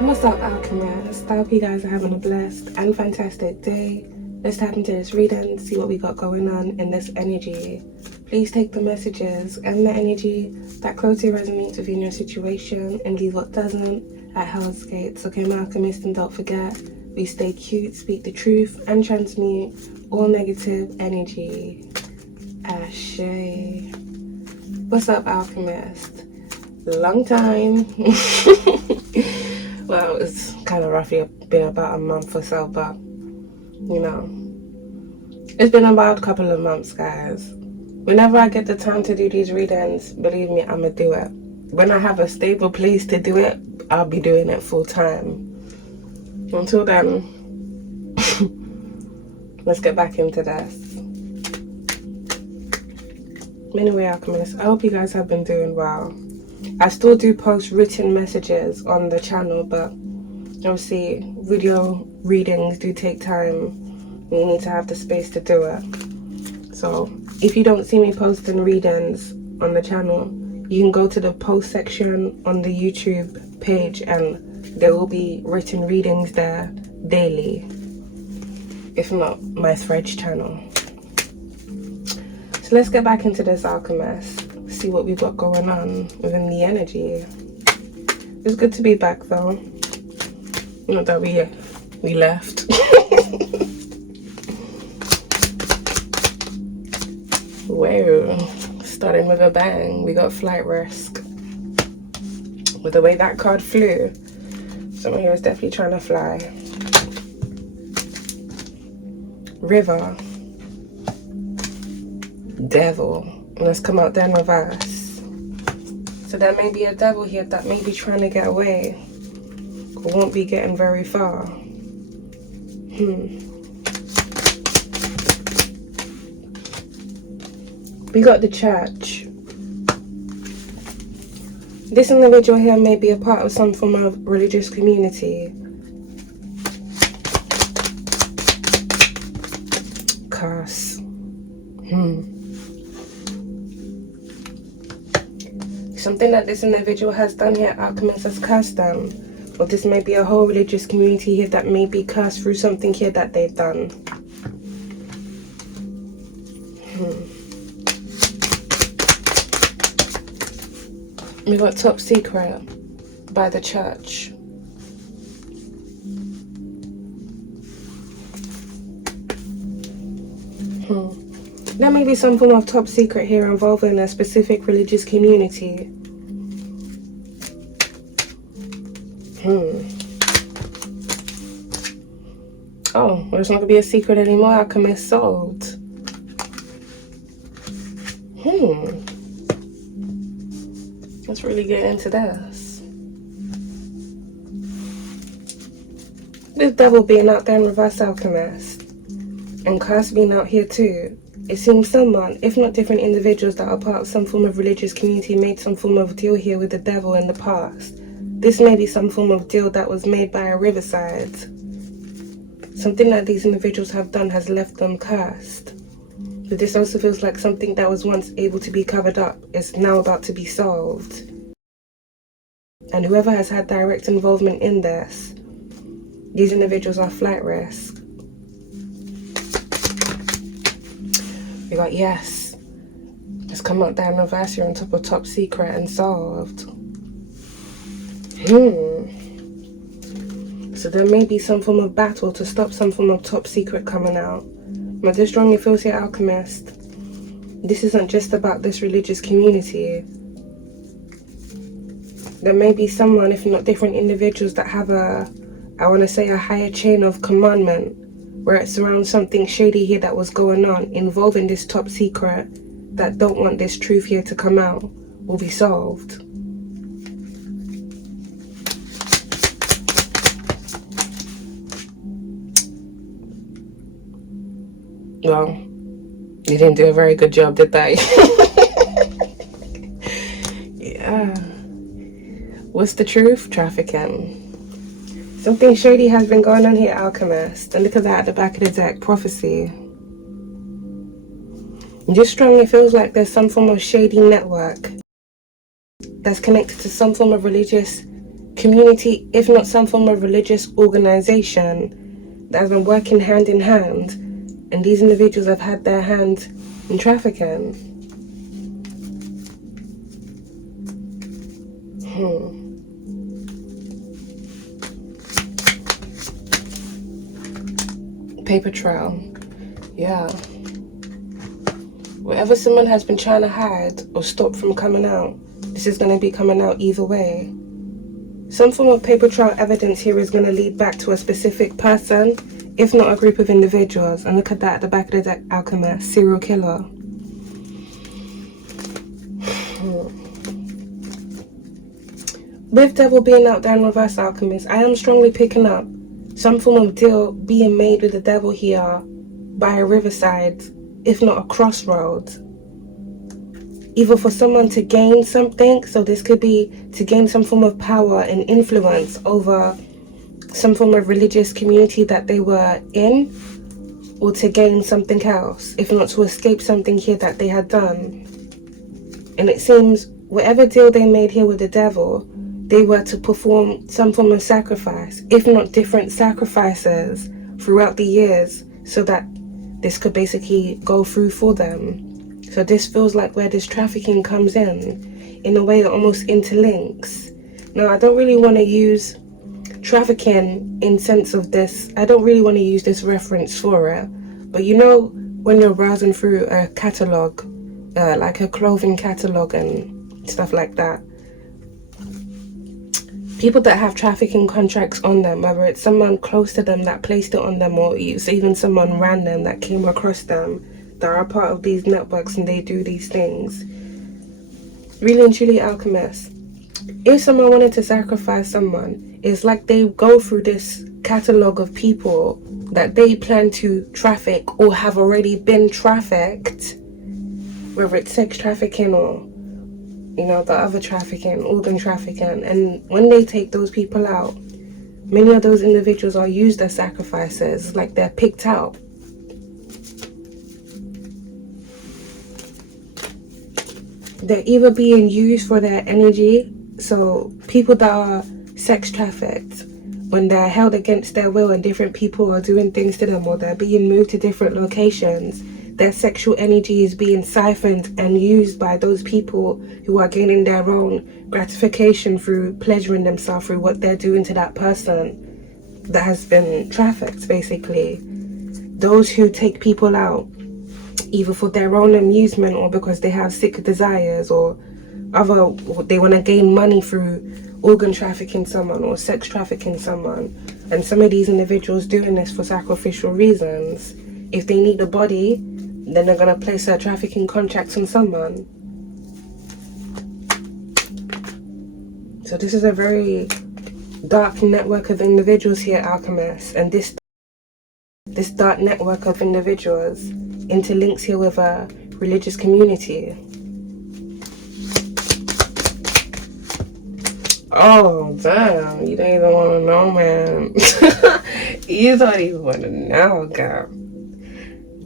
What's up, Alchemist? I hope you guys are having a blessed and fantastic day. Let's tap into this reading, see what we got going on in this energy. Please take the messages and the energy that closely resonates within your situation and leave what doesn't at Hell's Gates. Okay, my Alchemist, and don't forget, we stay cute, speak the truth, and transmute all negative energy. Ashe. What's up, Alchemist? Long time. Well, it's kind of roughly been about a month or so, but you know, it's been about a couple of months, guys. Whenever I get the time to do these readings, believe me, I'm gonna do it. When I have a stable place to do it, I'll be doing it full time. Until then, let's get back into this. Anyway, Alchemists, I hope you guys have been doing well. I still do post written messages on the channel, but obviously video readings do take time. You need to have the space to do it. So if you don't see me posting readings on the channel, you can go to the post section on the YouTube page and there will be written readings there daily. If not, my Threads channel. So let's get back into this, Alchemist. See what we've got going on within the energy. It's good to be back though. Not that we left. Whoa, starting with a bang. We got flight risk. With the way that card flew, someone here is definitely trying to fly. River. Devil. Let's come out there in reverse. So there may be a devil here that may be trying to get away, but won't be getting very far. We got the church. This individual here may be a part of some form of religious community. Curse. Something that this individual has done here, Alchemist, has cursed them. Or this may be a whole religious community here that may be cursed through something here that they've done. We got top secret by the church. There may be some form of top secret here involving a specific religious community. Oh, well, it's not going to be a secret anymore. Alchemist solved. Let's really get into this. This devil being out there in reverse, Alchemist, and curse being out here too. It seems someone, if not different individuals that are part of some form of religious community, made some form of deal here with the devil in the past. This may be some form of deal that was made by a riverside. Something that these individuals have done has left them cursed. But this also feels like something that was once able to be covered up is now about to be solved. And whoever has had direct involvement in this, these individuals are flight risk. We got yes. Let's come out there in reverse here on top of top secret and solved. So there may be some form of battle to stop some form of top secret coming out. But this strongly feels here, Alchemist, this isn't just about this religious community. There may be someone, if not different individuals, that have I want to say a higher chain of commandment, where it's around something shady here that was going on involving this top secret, that don't want this truth here to come out, will be solved. Well, you didn't do a very good job, did they? Yeah. What's the truth? Trafficking. Something shady has been going on here, Alchemist. And look at that at the back of the deck, prophecy. It just strongly feels like there's some form of shady network that's connected to some form of religious community, if not some form of religious organization that has been working hand in hand, and these individuals have had their hand in trafficking. Paper trail. Yeah. Whatever someone has been trying to hide or stop from coming out, this is going to be coming out either way. Some form of paper trail evidence here is going to lead back to a specific person, if not a group of individuals. And look at that at the back of the deck, Alchemist, serial killer. With Devil being out there in reverse, Alchemist, I am strongly picking up some form of deal being made with the devil here by a riverside, if not a crossroads. Either for someone to gain something, so this could be to gain some form of power and influence over some form of religious community that they were in, or to gain something else, if not to escape something here that they had done. And it seems whatever deal they made here with the devil, they were to perform some form of sacrifice, if not different sacrifices throughout the years, so that this could basically go through for them. So this feels like where this trafficking comes in a way that almost interlinks. Now, I don't really want to use trafficking in sense of this. I don't really want to use this reference for it. But you know, when you're browsing through a catalog, like a clothing catalog and stuff like that, people that have trafficking contracts on them, whether it's someone close to them that placed it on them, or it's even someone random that came across them, that are a part of these networks and they do these things. Really and truly, Alchemist, if someone wanted to sacrifice someone, it's like they go through this catalog of people that they plan to traffic or have already been trafficked, whether it's sex trafficking or, you know, the other trafficking, organ trafficking. And when they take those people out, many of those individuals are used as sacrifices, like they're picked out. They're either being used for their energy, so people that are sex trafficked, when they're held against their will and different people are doing things to them, or they're being moved to different locations, their sexual energy is being siphoned and used by those people who are gaining their own gratification through pleasuring themselves through what they're doing to that person that has been trafficked, basically. Those who take people out, either for their own amusement or because they have sick desires, or they want to gain money through organ trafficking someone or sex trafficking someone. And some of these individuals doing this for sacrificial reasons. If they need a body, then they're going to place a trafficking contract on someone. So this is a very dark network of individuals here, Alchemists, and this dark network of individuals interlinks here with a religious community. Oh, damn. You don't even want to know, man. You don't even want to know, girl.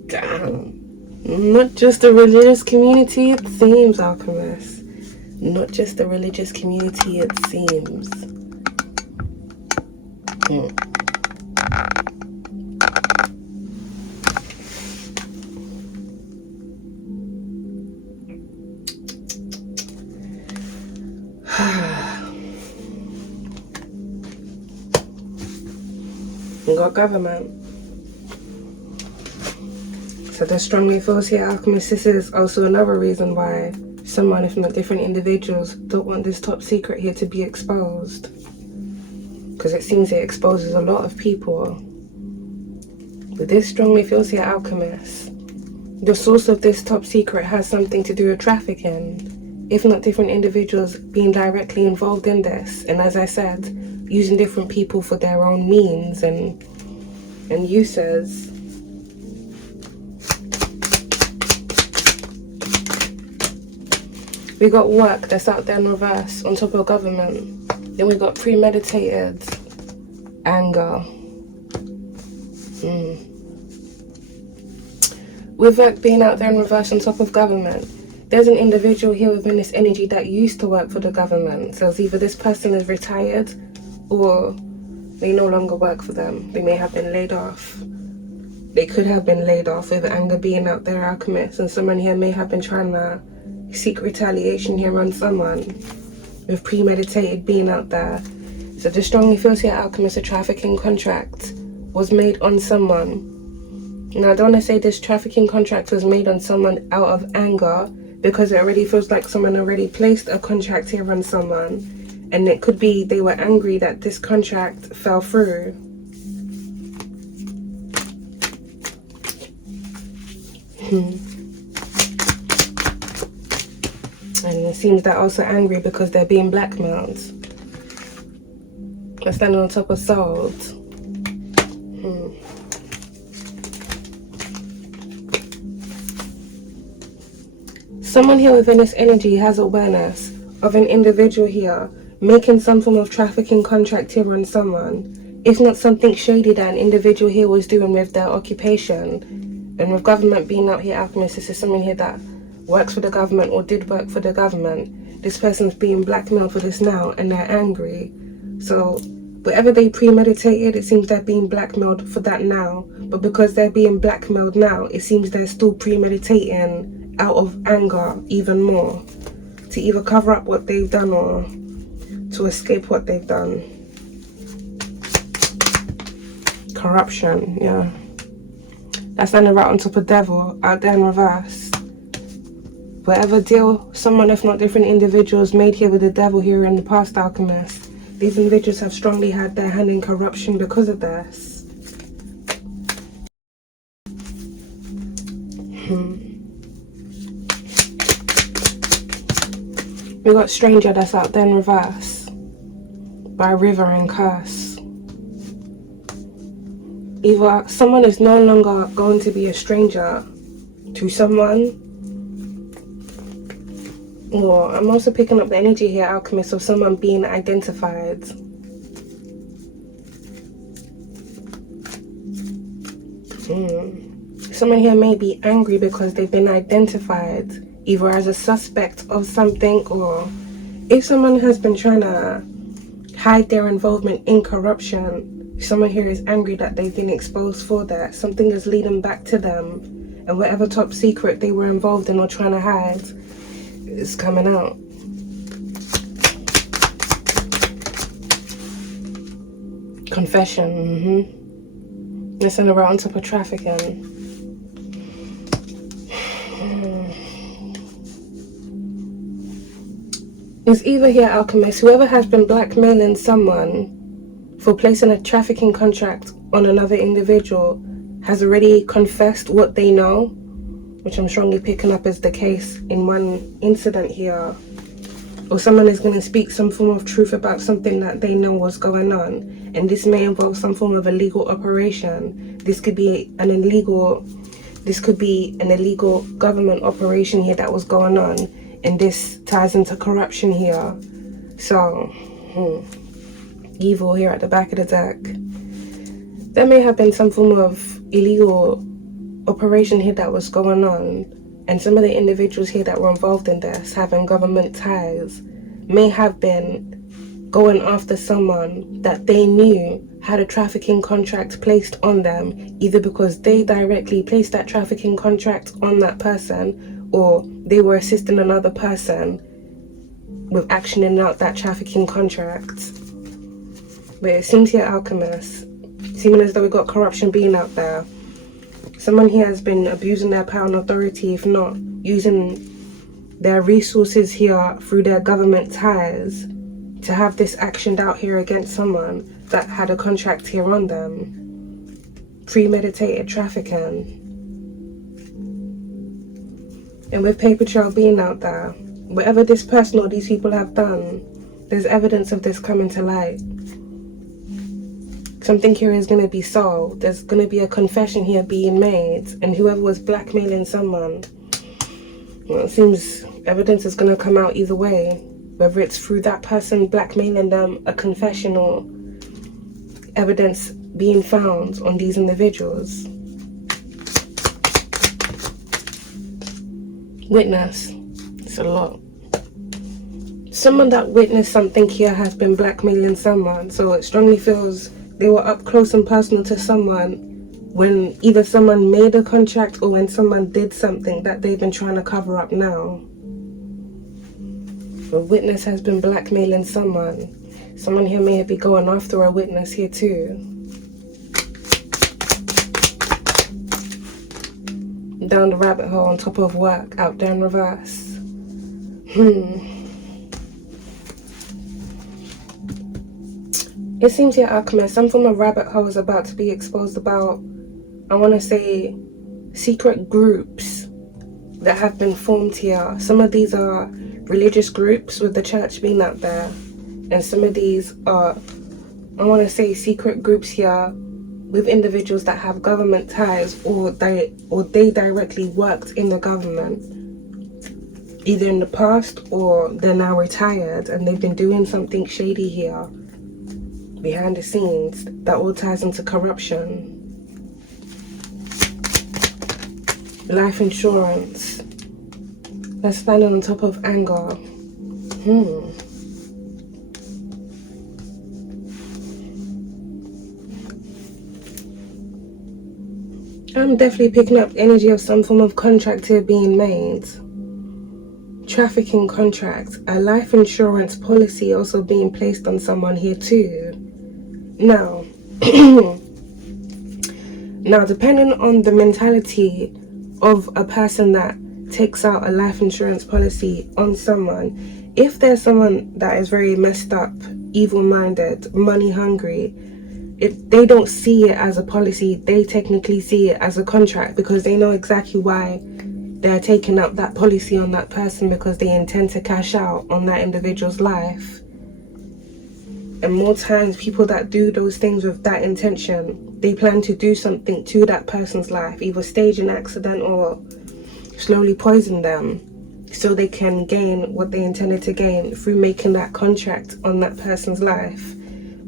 Damn. Not just the religious community, it seems, Alchemist. Not just the religious community, it seems. We got government. So there's strongly feels here, Alchemist. This is also another reason why someone, if not different individuals, don't want this top secret here to be exposed. Because it seems it exposes a lot of people. But this strongly feels here, Alchemist. The source of this top secret has something to do with trafficking, if not different individuals being directly involved in this. And as I said, using different people for their own means and uses. We got work that's out there in reverse on top of government. Then we got premeditated anger. With work being out there in reverse on top of government, there's an individual here within this energy that used to work for the government. So it's either this person is retired or they no longer work for them. They may have been laid off. They could have been laid off with anger being out there, alchemist, and someone here may have been trying to seek retaliation here on someone with premeditated being out there. So just strongly feels here, alchemist, a trafficking contract was made on someone. Now I don't want to say this trafficking contract was made on someone out of anger, because it already feels like someone already placed a contract here on someone, and it could be they were angry that this contract fell through. And it seems they're also angry because they're being blackmailed. They're standing on top of swords. Someone here within this energy has awareness of an individual here making some form of trafficking contract here on someone. If not something shady that an individual here was doing with their occupation. And with government being out here, alchemist, this is someone here that works for the government or did work for the government. This person's being blackmailed for this now and they're angry. So whatever they premeditated, it seems they're being blackmailed for that now. But because they're being blackmailed now, it seems they're still premeditating out of anger even more. To either cover up what they've done or to escape what they've done. Corruption, yeah. That's standing right on top of devil, out there in reverse. Whatever deal someone, if not different individuals, made here with the devil here in the past, alchemist, these individuals have strongly had their hand in corruption because of this. We got stranger that's out there in reverse. By river and curse. Either someone is no longer going to be a stranger to someone, or I'm also picking up the energy here, alchemist, of someone being identified. Someone here may be angry because they've been identified either as a suspect of something, or if someone has been trying to hide their involvement in corruption, someone here is angry that they've been exposed for that. Something is leading back to them, and whatever top secret they were involved in or trying to hide is coming out. Confession. Messing around on top of trafficking. It's either here, alchemist, whoever has been blackmailing someone for placing a trafficking contract on another individual has already confessed what they know, which I'm strongly picking up as the case in one incident here. Or someone is going to speak some form of truth about something that they know was going on, and this may involve some form of illegal operation. This could be an illegal government operation here that was going on, and this ties into corruption here. So evil here at the back of the deck. There may have been some form of illegal operation here that was going on, and some of the individuals here that were involved in this, having government ties, may have been going after someone that they knew had a trafficking contract placed on them, either because they directly placed that trafficking contract on that person, or they were assisting another person with actioning out that trafficking contract. But it seems here, alchemist, seeming as though we got corruption being out there. Someone here has been abusing their power and authority, if not using their resources here through their government ties to have this actioned out here against someone that had a contract here on them. Premeditated trafficking. And with paper trail being out there, whatever this person or these people have done, there's evidence of this coming to light. Something here is going to be solved. There's going to be a confession here being made, and whoever was blackmailing someone, well, it seems evidence is going to come out either way, whether it's through that person blackmailing them, a confession, or evidence being found on these individuals. Witness. It's a lot. Someone that witnessed something here has been blackmailing someone, so it strongly feels they were up close and personal to someone when either someone made a contract or when someone did something that they've been trying to cover up now. A witness has been blackmailing someone. Someone here may be going after a witness here too. Down the rabbit hole on top of work, out there in reverse. It seems here, Alchemist, some form of rabbit hole is about to be exposed about, I want to say, secret groups that have been formed here. Some of these are religious groups with the church being up there. And some of these are, I want to say, secret groups here with individuals that have government ties or they directly worked in the government. Either in the past or they're now retired and they've been doing something shady here behind the scenes that all ties into corruption. Life insurance. That's standing on top of anger. I'm definitely picking up energy of some form of contract here being made. Trafficking contract. A life insurance policy also being placed on someone here too. Now, now depending on the mentality of a person that takes out a life insurance policy on someone, if there's someone that is very messed up, evil-minded, money-hungry, they don't see it as a policy, they technically see it as a contract because they know exactly why they're taking up that policy on that person, because they intend to cash out on that individual's life. And more times, people that do those things with that intention, they plan to do something to that person's life, either stage an accident or slowly poison them, so they can gain what they intended to gain through making that contract on that person's life.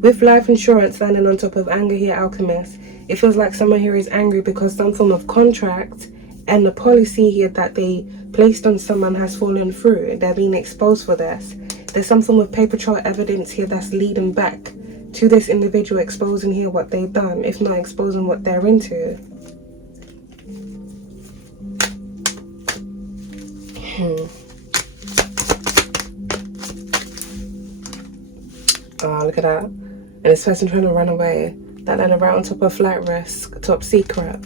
With life insurance landing on top of anger here, Alchemist, it feels like someone here is angry because some form of contract and the policy here that they placed on someone has fallen through. They're being exposed for this. There's some form of paper trail evidence here that's leading back to this individual exposing here what they've done, if not exposing what they're into. Oh, look at that. And this person trying to run away. That landed right on top of flight risk, top secret.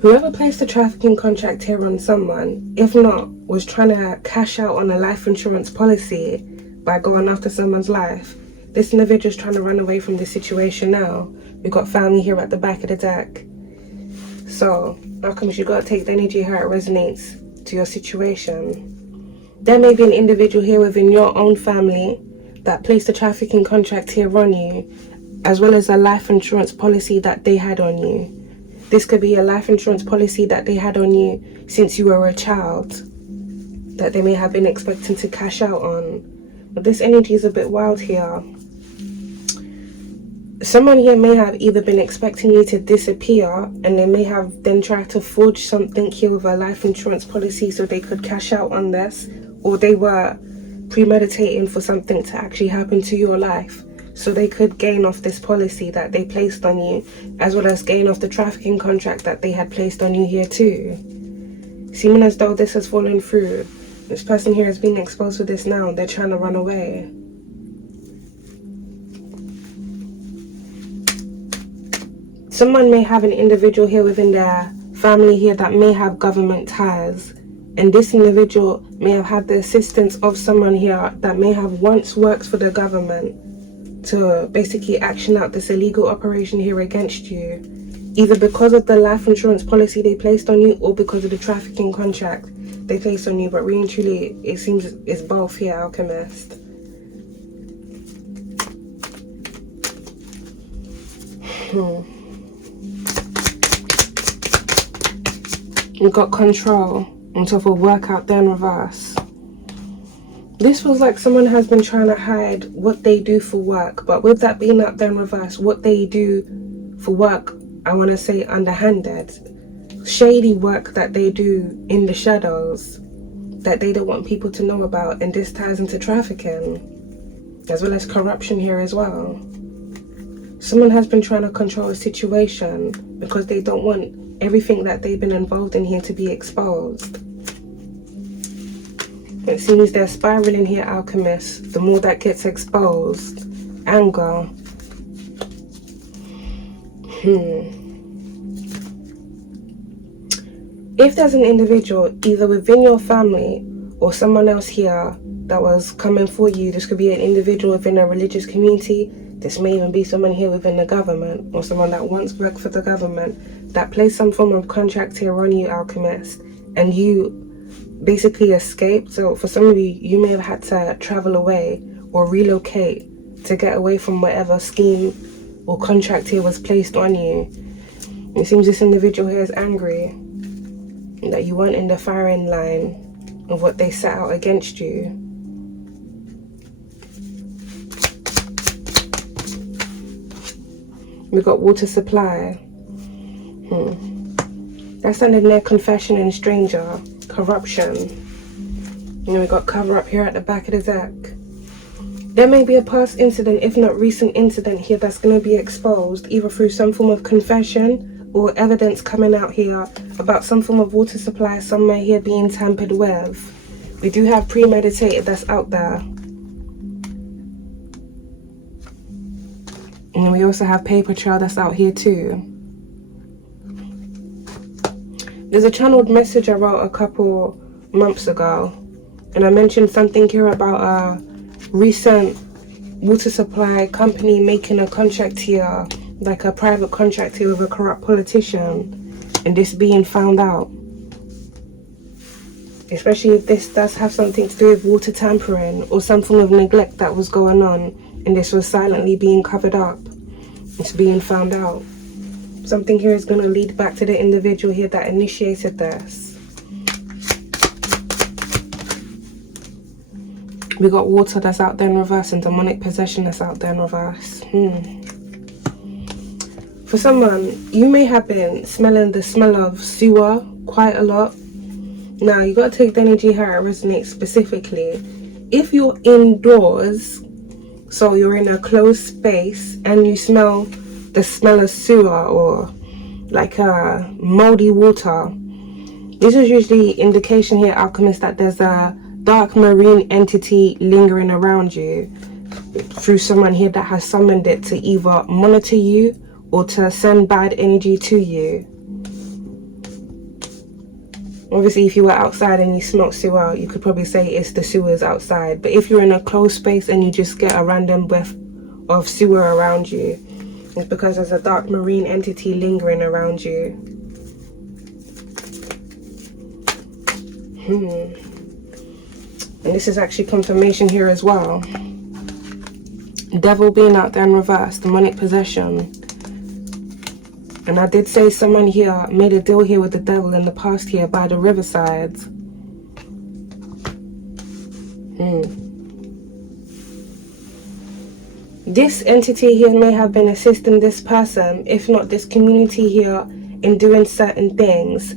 Whoever placed a trafficking contract here on someone, if not, was trying to cash out on a life insurance policy by going after someone's life. This individual's trying to run away from this situation now. We've got family here at the back of the deck. So, Alchemist, you got to take the energy how it resonates to your situation. There may be an individual here within your own family that placed a trafficking contract here on you, as well as a life insurance policy that they had on you. This could be a life insurance policy that they had on you since you were a child, that they may have been expecting to cash out on. But this energy is a bit wild here. Someone here may have either been expecting you to disappear, and they may have then tried to forge something here with a life insurance policy so they could cash out on this, or they were premeditating for something to actually happen to your life so they could gain off this policy that they placed on you, as well as gain off the trafficking contract that they had placed on you here too. Seeming as though this has fallen through. This person here is being exposed to this now. They're trying to run away. Someone may have an individual here within their family here that may have government ties. And this individual may have had the assistance of someone here that may have once worked for the government to basically action out this illegal operation here against you, either because of the life insurance policy they placed on you or because of the trafficking contract they placed on you. But really and truly, it seems it's both here, Alchemist. You got control on top of work out there in reverse. This feels like someone has been trying to hide what they do for work, but with that being out there in reverse, what they do for work, I want to say underhanded. shady work that they do in the shadows that they don't want people to know about, and this ties into trafficking as well as corruption here as well. Someone has been trying to control a situation because they don't want everything that they've been involved in here to be exposed. It seems they're spiraling here, Alchemist. The more that gets exposed, anger. If there's an individual either within your family or someone else here that was coming for you, this could be an individual within a religious community. This may even be someone here within the government, or someone that once worked for the government that placed some form of contract here on you, Alchemist, and you basically escaped. So for some of you, you may have had to travel away or relocate to get away from whatever scheme or contract here was placed on you. It seems this individual here is angry that you weren't in the firing line of what they set out against you. We got water supply. That's under their confession and stranger. Corruption. And then we got cover up here at the back of the deck. There may be a past incident, if not recent incident here, that's going to be exposed either through some form of confession or evidence coming out here about some form of water supply somewhere here being tampered with. We do have premeditated that's out there. And then we also have paper trail that's out here too. There's a channeled message I wrote a couple months ago, and I mentioned something here about a recent water supply company making a contract here, like a private contract here with a corrupt politician, and this being found out. Especially if this does have something to do with water tampering or some form of neglect that was going on, and this was silently being covered up. It's being found out. Something here is going to lead back to the individual here that initiated this. We got water that's out there in reverse and demonic possession that's out there in reverse. For someone, you may have been smelling the smell of sewer quite a lot. Now, you got to take the energy how it resonates specifically. If you're indoors, so you're in a closed space and you smell the smell of sewer or like moldy water, this is usually indication here, Alchemist, that there's a dark marine entity lingering around you through someone here that has summoned it to either monitor you or to send bad energy to you. Obviously, if you were outside and you smelt sewer, you could probably say it's the sewers outside. But if you're in a closed space and you just get a random whiff of sewer around you, it's because there's a dark marine entity lingering around you. And this is actually confirmation here as well. Devil being out there in reverse, demonic possession. And I did say someone here made a deal here with the devil in the past here by the riverside. This entity here may have been assisting this person, if not this community here, in doing certain things.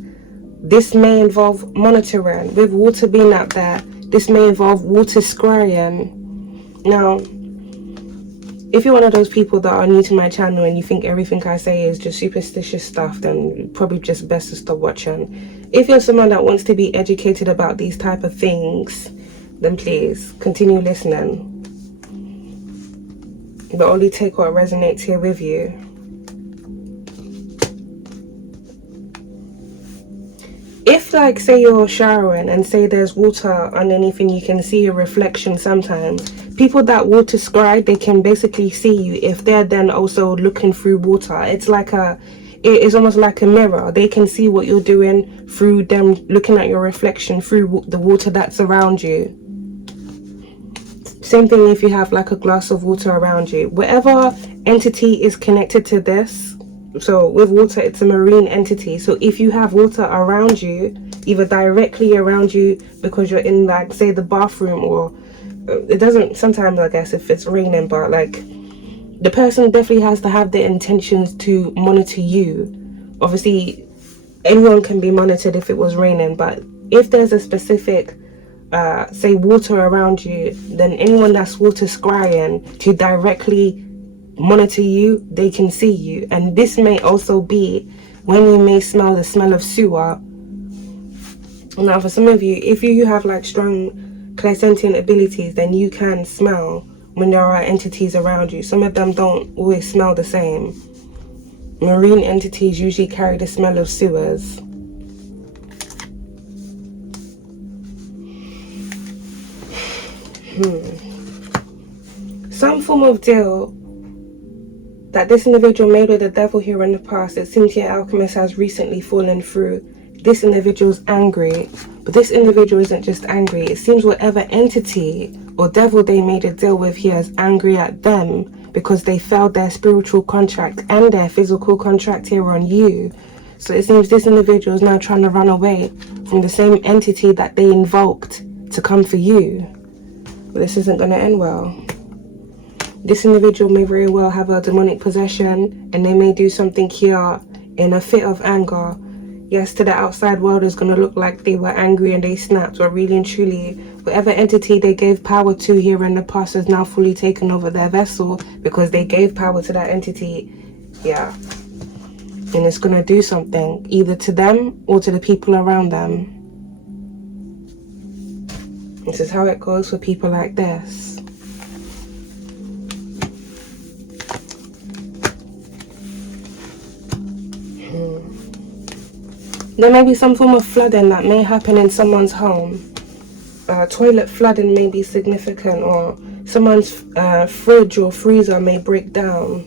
This may involve monitoring. With water being out there, this may involve water scrying. Now, if you're one of those people that are new to my channel and you think everything I say is just superstitious stuff, then probably just best to stop watching. If you're someone that wants to be educated about these type of things, then please continue listening. But only take what resonates here with you. If, like, say you're showering and say there's water underneath and you can see a reflection sometimes, people that water scry, they can basically see you if they're then also looking through water. It's like it is almost like a mirror. They can see what you're doing through them looking at your reflection through the water that's around you. Same thing if you have like a glass of water around you. Whatever entity is connected to this, so with water, it's a marine entity. So if you have water around you, either directly around you because you're in, like, say the bathroom, or it doesn't, sometimes I guess if it's raining, but like the person definitely has to have the intentions to monitor you. Obviously anyone can be monitored if it was raining, but if there's a specific say water around you, then anyone that's water scrying to directly monitor you, they can see you. And this may also be when you may smell the smell of sewer. Now for some of you, if you have like strong clairsentient abilities, then you can smell when there are entities around you. Some of them don't always smell the same. Marine entities usually carry the smell of sewers. Some form of deal that this individual made with the devil here in the past, it seems here Alchemist has recently fallen through. This individual's angry, but this individual isn't just angry. It seems whatever entity or devil they made a deal with here is angry at them because they failed their spiritual contract and their physical contract here on you. So it seems this individual is now trying to run away from the same entity that they invoked to come for you. But this isn't going to end well. This individual may very well have a demonic possession, and they may do something here in a fit of anger. Yes, to the outside world is going to look like they were angry and they snapped, but really and truly, whatever entity they gave power to here in the past has now fully taken over their vessel because they gave power to that entity. Yeah. And it's going to do something, either to them or to the people around them. This is how it goes for people like this. There may be some form of flooding that may happen in someone's home. Toilet flooding may be significant, or someone's fridge or freezer may break down.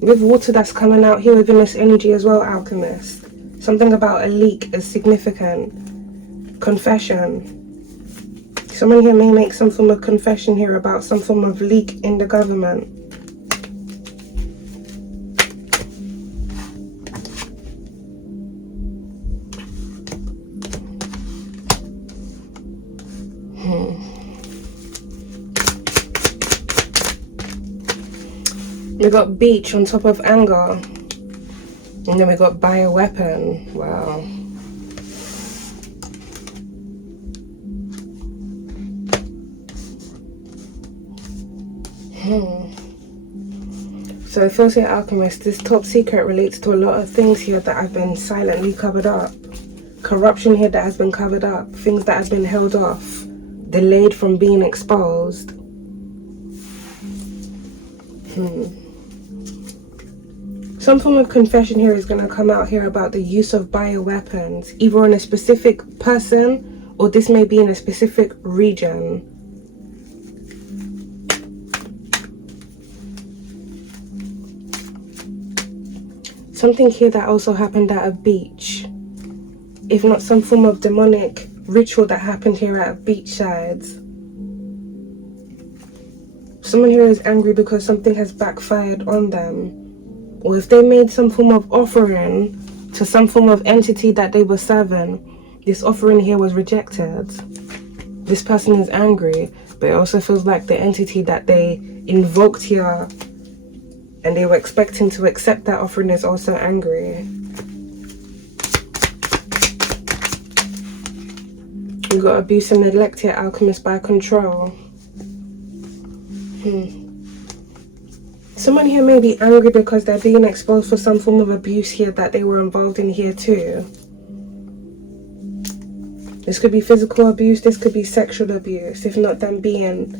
With water that's coming out here within this energy as well, Alchemist. Something about a leak is significant. Confession. Someone here may make some form of confession here about some form of leak in the government. We got beach on top of anger. And then we got bioweapon. Wow. So it feels here, Alchemist, this top secret relates to a lot of things here that have been silently covered up. Corruption here that has been covered up. Things that have been held off. Delayed from being exposed. Some form of confession here is going to come out here about the use of bioweapons, either on a specific person or this may be in a specific region. Something here that also happened at a beach. If not some form of demonic ritual that happened here at beach sides. Someone here is angry because something has backfired on them. Or if they made some form of offering to some form of entity that they were serving, this offering here was rejected. This person is angry, but it also feels like the entity that they invoked here and they were expecting to accept that offering is also angry. We got abuse and neglect here, Alchemist, by control. Someone here may be angry because they're being exposed for some form of abuse here that they were involved in here too. This could be physical abuse, this could be sexual abuse, if not them being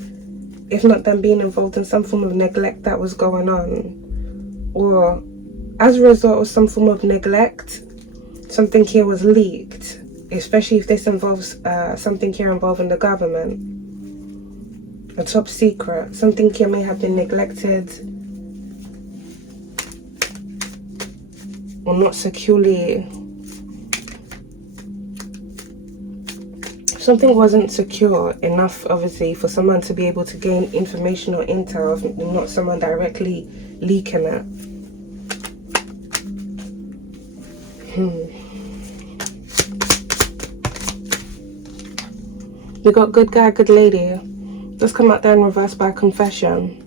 involved in some form of neglect that was going on. Or as a result of some form of neglect, something here was leaked, especially if this involves something here involving the government. A top secret, something here may have been neglected or not securely. Something wasn't secure enough, obviously, for someone to be able to gain information or intel, not someone directly leaking it. You got good guy, good lady. Let's come out there in reverse by confession.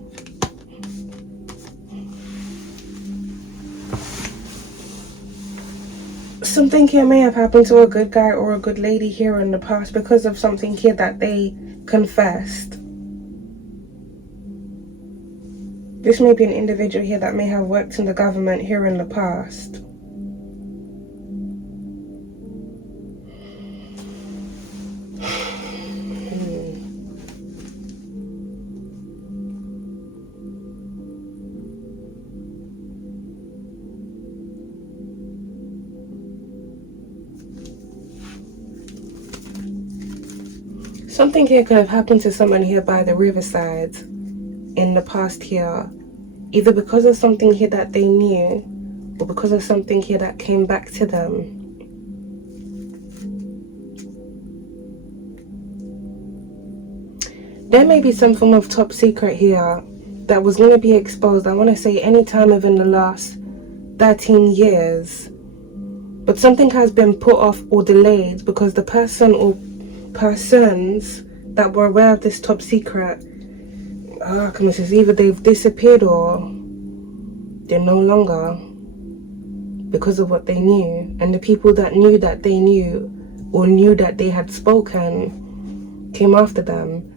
Something here may have happened to a good guy or a good lady here in the past because of something here that they confessed. This may be an individual here that may have worked in the government here in the past. Something here could have happened to someone here by the riverside in the past here, either because of something here that they knew or because of something here that came back to them. There may be some form of top secret here that was going to be exposed, I want to say any time within the last 13 years. But something has been put off or delayed because the person or persons that were aware of this top secret, either they've disappeared or they're no longer, because of what they knew. And the people that knew that they knew or knew that they had spoken came after them.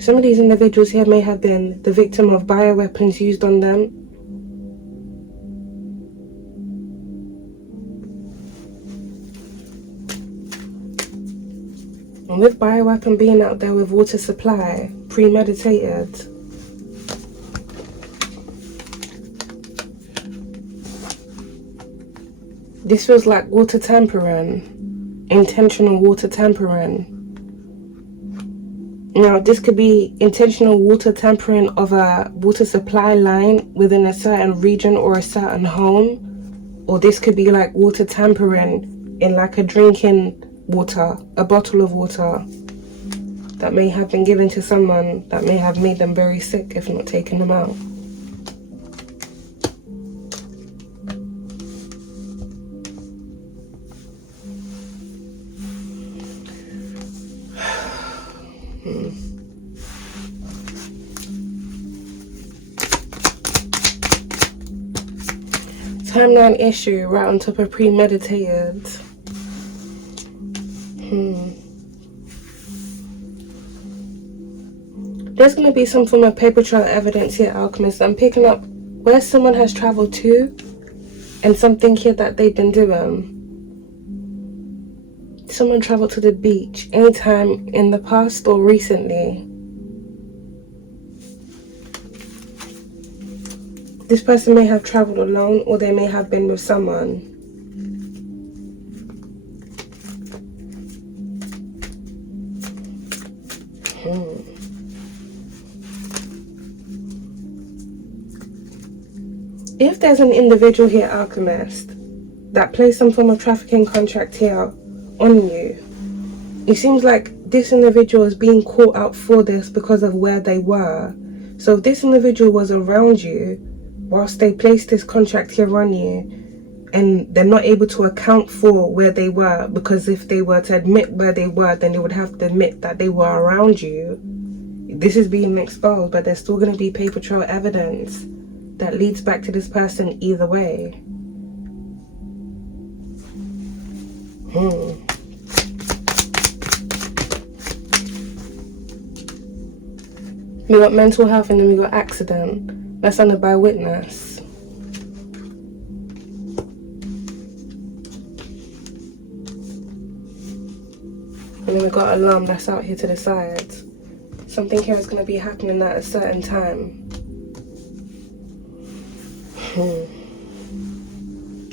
Some of these individuals here may have been the victim of bioweapons used on them. And with bioweapon being out there with water supply, premeditated. This feels like water tampering, intentional water tampering. Now, this could be intentional water tampering of a water supply line within a certain region or a certain home. Or this could be like water tampering in like a drinking water, a bottle of water that may have been given to someone that may have made them very sick if not taken them out. Timeline issue right on top of premeditated. There's going to be some form of paper trail evidence here, Alchemist. I'm picking up where someone has traveled to and something here that they've been doing. Someone traveled to the beach anytime in the past or recently. This person may have traveled alone or they may have been with someone. If there's an individual here, Alchemist, that plays some form of trafficking contract here on you, it seems like this individual is being caught out for this because of where they were. So if this individual was around you whilst they placed this contract here on you, and they're not able to account for where they were, because if they were to admit where they were, then they would have to admit that they were around you. This is being exposed, but there's still going to be paper trail evidence that leads back to this person either way. We got mental health and then we got accident. That's under by witness. And then we got alarm that's out here to the side. Something here is going to be happening at a certain time.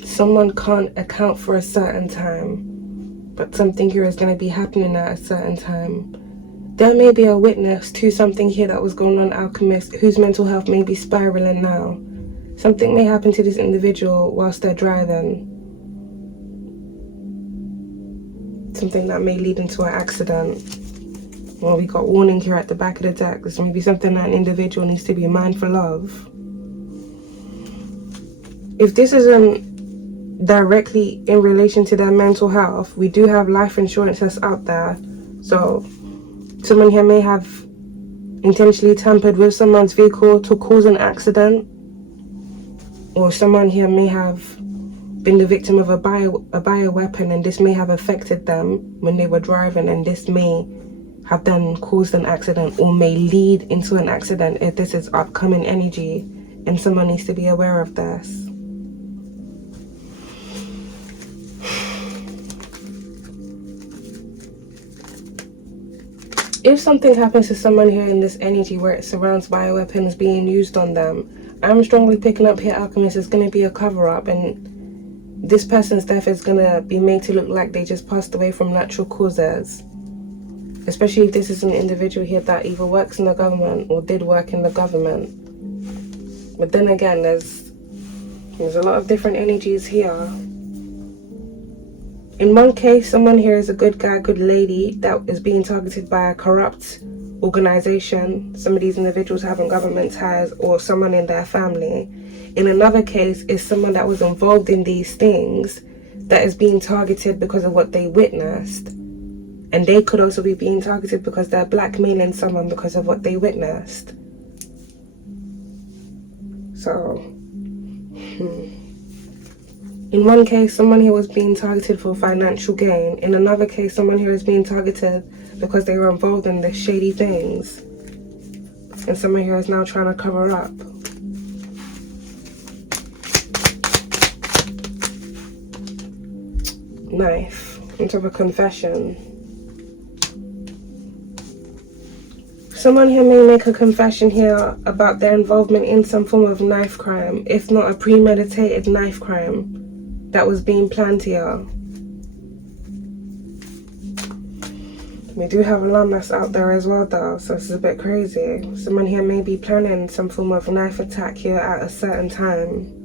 Someone can't account for a certain time, but something here is going to be happening at a certain time. There may be a witness to something here that was going on, Alchemist, whose mental health may be spiraling now. Something may happen to this individual whilst they're driving. Something that may lead into an accident. Well, we got warning here at the back of the deck. This may be something that an individual needs to be mindful of. If this isn't directly in relation to their mental health, we do have life insurance that's out there. So someone here may have intentionally tampered with someone's vehicle to cause an accident, or someone here may have been the victim of a bioweapon, and this may have affected them when they were driving, and this may have then caused an accident or may lead into an accident if this is upcoming energy, and someone needs to be aware of this. If something happens to someone here in this energy where it surrounds bioweapons being used on them, I'm strongly picking up here, Alchemist, it's going to be a cover-up, and this person's death is going to be made to look like they just passed away from natural causes. Especially if this is an individual here that either works in the government or did work in the government. But then again, there's a lot of different energies here. In one case, someone here is a good guy, good lady that is being targeted by a corrupt organization. Some of these individuals having government ties or someone in their family. In another case, is someone that was involved in these things that is being targeted because of what they witnessed. And they could also be being targeted because they're blackmailing someone because of what they witnessed. So, in one case, someone here was being targeted for financial gain. In another case, someone here is being targeted because they were involved in the shady things. And someone here is now trying to cover up. Knife. On top of confession. Someone here may make a confession here about their involvement in some form of knife crime, if not a premeditated knife crime that was being planned here. We do have a lamb that's out there as well though, so this is a bit crazy. Someone here may be planning some form of knife attack here at a certain time.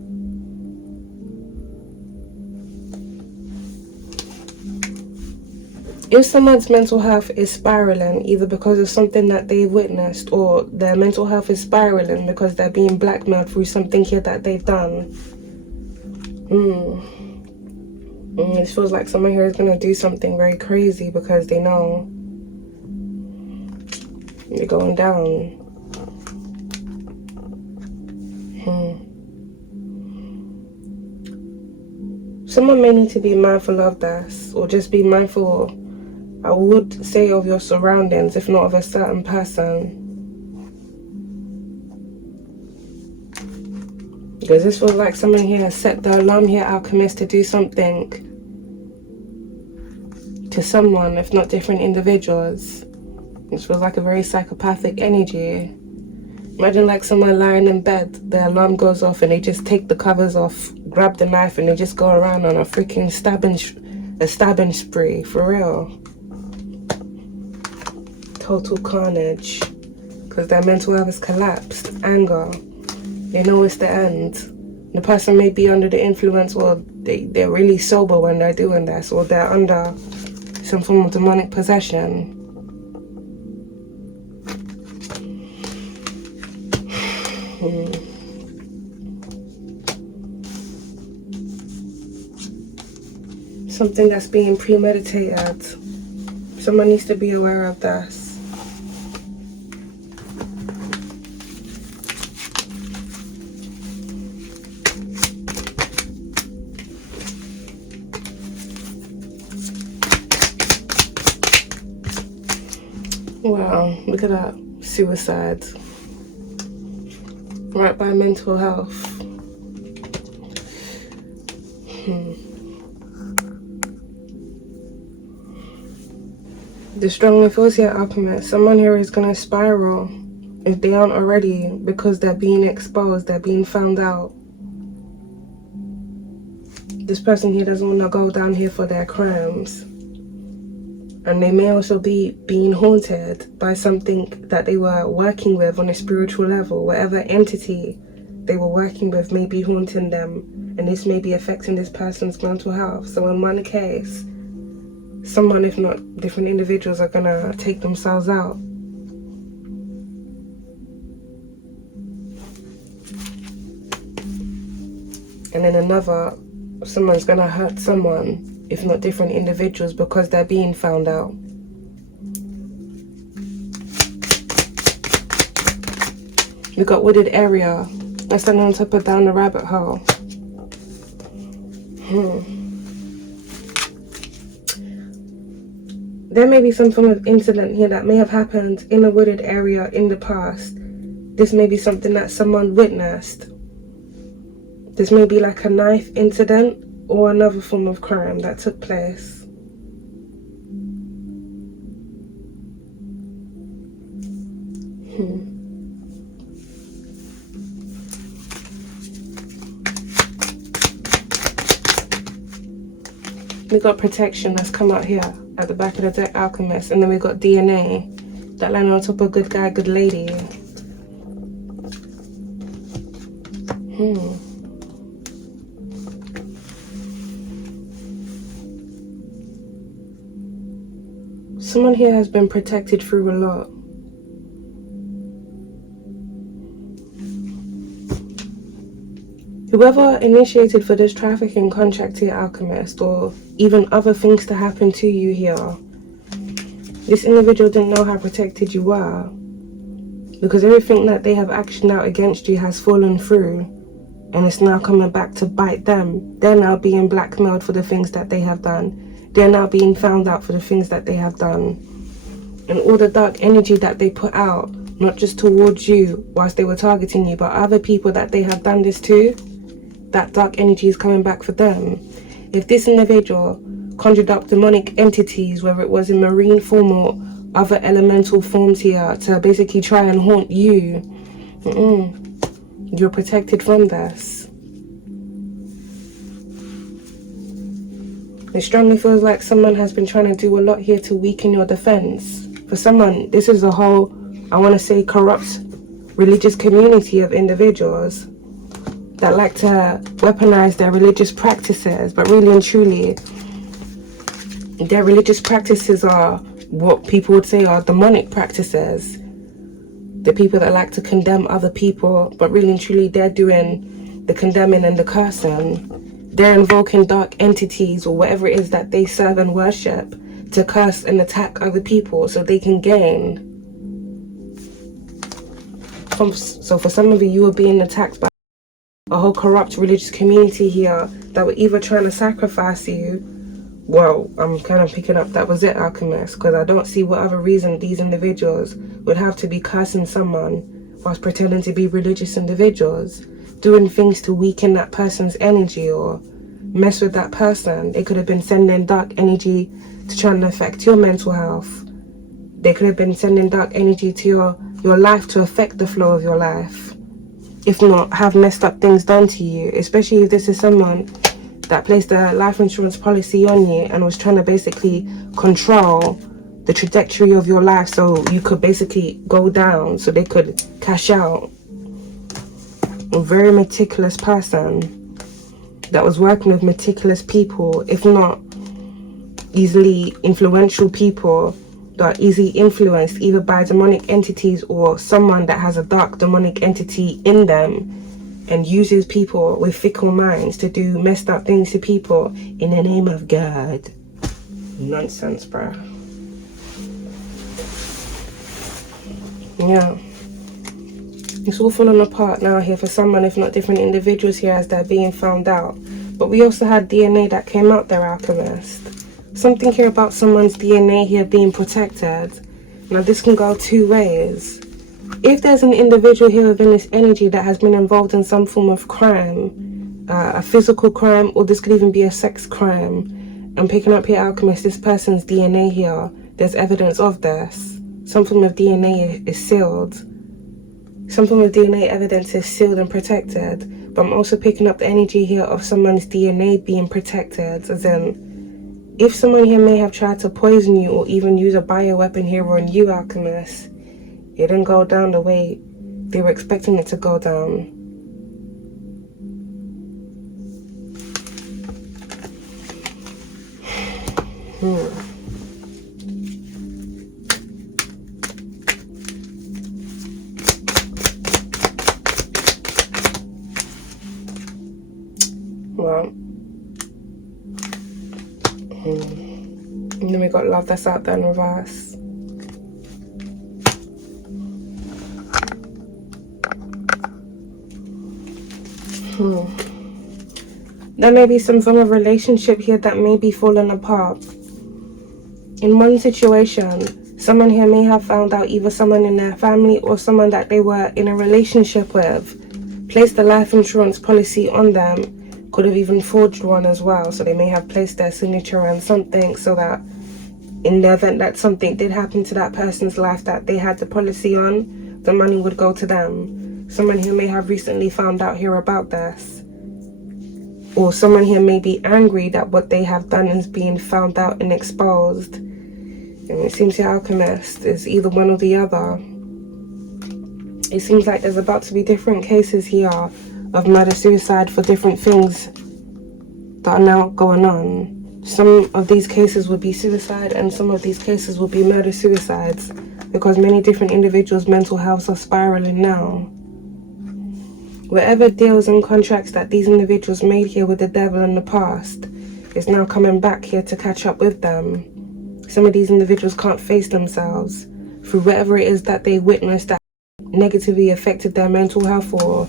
If someone's mental health is spiraling, either because of something that they've witnessed, or their mental health is spiraling because they're being blackmailed through something here that they've done. It feels like someone here is going to do something very crazy because they know they're going down. Someone may need to be mindful of this, or just be mindful, I would say, of your surroundings, if not of a certain person. Because this feels like someone here has set the alarm here, Alchemist, to do something to someone, if not different individuals. This feels like a very psychopathic energy. Imagine like someone lying in bed, the alarm goes off and they just take the covers off, grab the knife, and they just go around on a freaking stabbing spree, for real. Total carnage. Because their mental health has collapsed. Anger. They know it's the end. The person may be under the influence, or they're really sober when they're doing this, or they're under some form of demonic possession. Something that's being premeditated. Someone needs to be aware of this. Wow, look at that. Suicide. Right by mental health. The strongly feels here, Alchemist. Someone here is going to spiral, if they aren't already, because they're being exposed, they're being found out. This person here doesn't want to go down here for their crimes. And they may also be being haunted by something that they were working with on a spiritual level. Whatever entity they were working with may be haunting them, and this may be affecting this person's mental health. So in one case, someone, if not different individuals, are gonna take themselves out. And in another, someone's gonna hurt someone, if not different individuals, because they're being found out. We got wooded area. Let's stand on top of down the rabbit hole. There may be some form of incident here that may have happened in a wooded area in the past. This may be something that someone witnessed. This may be like a knife incident or another form of crime that took place. We got protection that's come out here at the back of the deck, Alchemist, and then we got DNA that landed on top of good guy, good lady. Someone here has been protected through a lot. Whoever initiated for this trafficking contract here, Alchemist, or even other things to happen to you here, this individual didn't know how protected you were, because everything that they have actioned out against you has fallen through, and it's now coming back to bite them. They're now being blackmailed for the things that they have done. They're now being found out for the things that they have done. And all the dark energy that they put out, not just towards you whilst they were targeting you, but other people that they have done this to, that dark energy is coming back for them. If this individual conjured up demonic entities, whether it was in marine form or other elemental forms here, to basically try and haunt you, you're protected from this. It strongly feels like someone has been trying to do a lot here to weaken your defense. For someone, this is a whole, I want to say, corrupt religious community of individuals that like to weaponize their religious practices, but really and truly, their religious practices are what people would say are demonic practices. The people that like to condemn other people, but really and truly, they're doing the condemning and the cursing. They're invoking dark entities or whatever it is that they serve and worship to curse and attack other people so they can gain. So for some of you, you were being attacked by a whole corrupt religious community here that were either trying to sacrifice you. Well, I'm kind of picking up that was it, Alchemist, because I don't see what other reason these individuals would have to be cursing someone whilst pretending to be religious individuals, doing things to weaken that person's energy or mess with that person. They could have been sending dark energy to try and affect your mental health. They could have been sending dark energy to your life to affect the flow of your life. If not, have messed up things done to you, especially if this is someone that placed a life insurance policy on you and was trying to basically control the trajectory of your life so you could basically go down so they could cash out. A very meticulous person that was working with meticulous people, if not easily influential people that are easily influenced either by demonic entities or someone that has a dark demonic entity in them and uses people with fickle minds to do messed up things to people in the name of God. Nonsense, bruh. Yeah. It's all falling apart now here for someone, if not different individuals here, as they're being found out. But we also had DNA that came out there, Alchemist. Something here about someone's DNA here being protected. Now this can go two ways. If there's an individual here within this energy that has been involved in some form of crime, a physical crime, or this could even be a sex crime. I'm picking up here, Alchemist, this person's DNA here. There's evidence of this. Some form of DNA is sealed. Some form of DNA evidence is sealed and protected. But I'm also picking up the energy here of someone's DNA being protected. As in, if someone here may have tried to poison you or even use a bioweapon here on you, Alchemist, it didn't go down the way they were expecting it to go down. Well, and then we got love that's out there in reverse. There may be some form of relationship here that may be falling apart. In one situation, someone here may have found out either someone in their family or someone that they were in a relationship with placed a life insurance policy on them, could have even forged one as well. So they may have placed their signature on something so that in the event that something did happen to that person's life that they had the policy on, the money would go to them. Someone here may have recently found out here about this. Or someone here may be angry that what they have done is being found out and exposed. And it seems your alchemist is either one or the other. It seems like there's about to be different cases here of murder-suicide for different things that are now going on. Some of these cases will be suicide and some of these cases will be murder-suicides because many different individuals' mental health are spiraling now. Whatever deals and contracts that these individuals made here with the devil in the past is now coming back here to catch up with them. Some of these individuals can't face themselves through whatever it is that they witnessed that negatively affected their mental health, or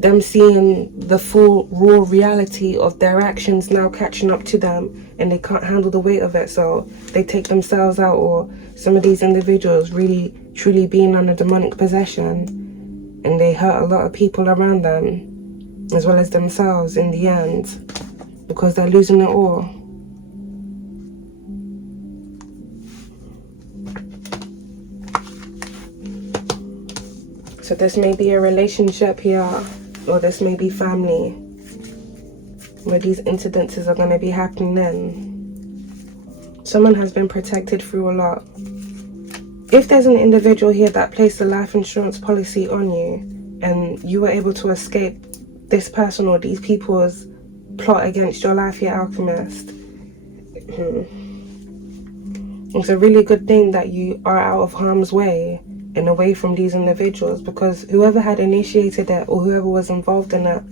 them seeing the full raw reality of their actions now catching up to them and they can't handle the weight of it, so they take themselves out. Or some of these individuals really truly being under demonic possession and they hurt a lot of people around them as well as themselves in the end because they're losing it all. So this may be a relationship here, or this may be family, where these incidences are going to be happening in. Someone has been protected through a lot. If there's an individual here that placed a life insurance policy on you and you were able to escape this person or these people's plot against your life here, alchemist, it's a really good thing that you are out of harm's way and away from these individuals, because whoever had initiated it or whoever was involved in it,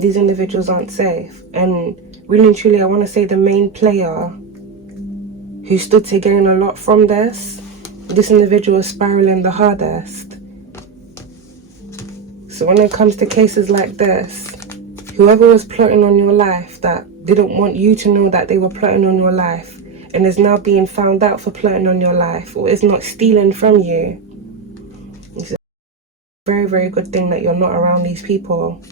these individuals aren't safe. And really and truly, I want to say the main player who stood to gain a lot from this individual is spiraling the hardest. So when it comes to cases like this, whoever was plotting on your life that didn't want you to know that they were plotting on your life and is now being found out for plotting on your life, or is not stealing from you, it's a very, very good thing that you're not around these people,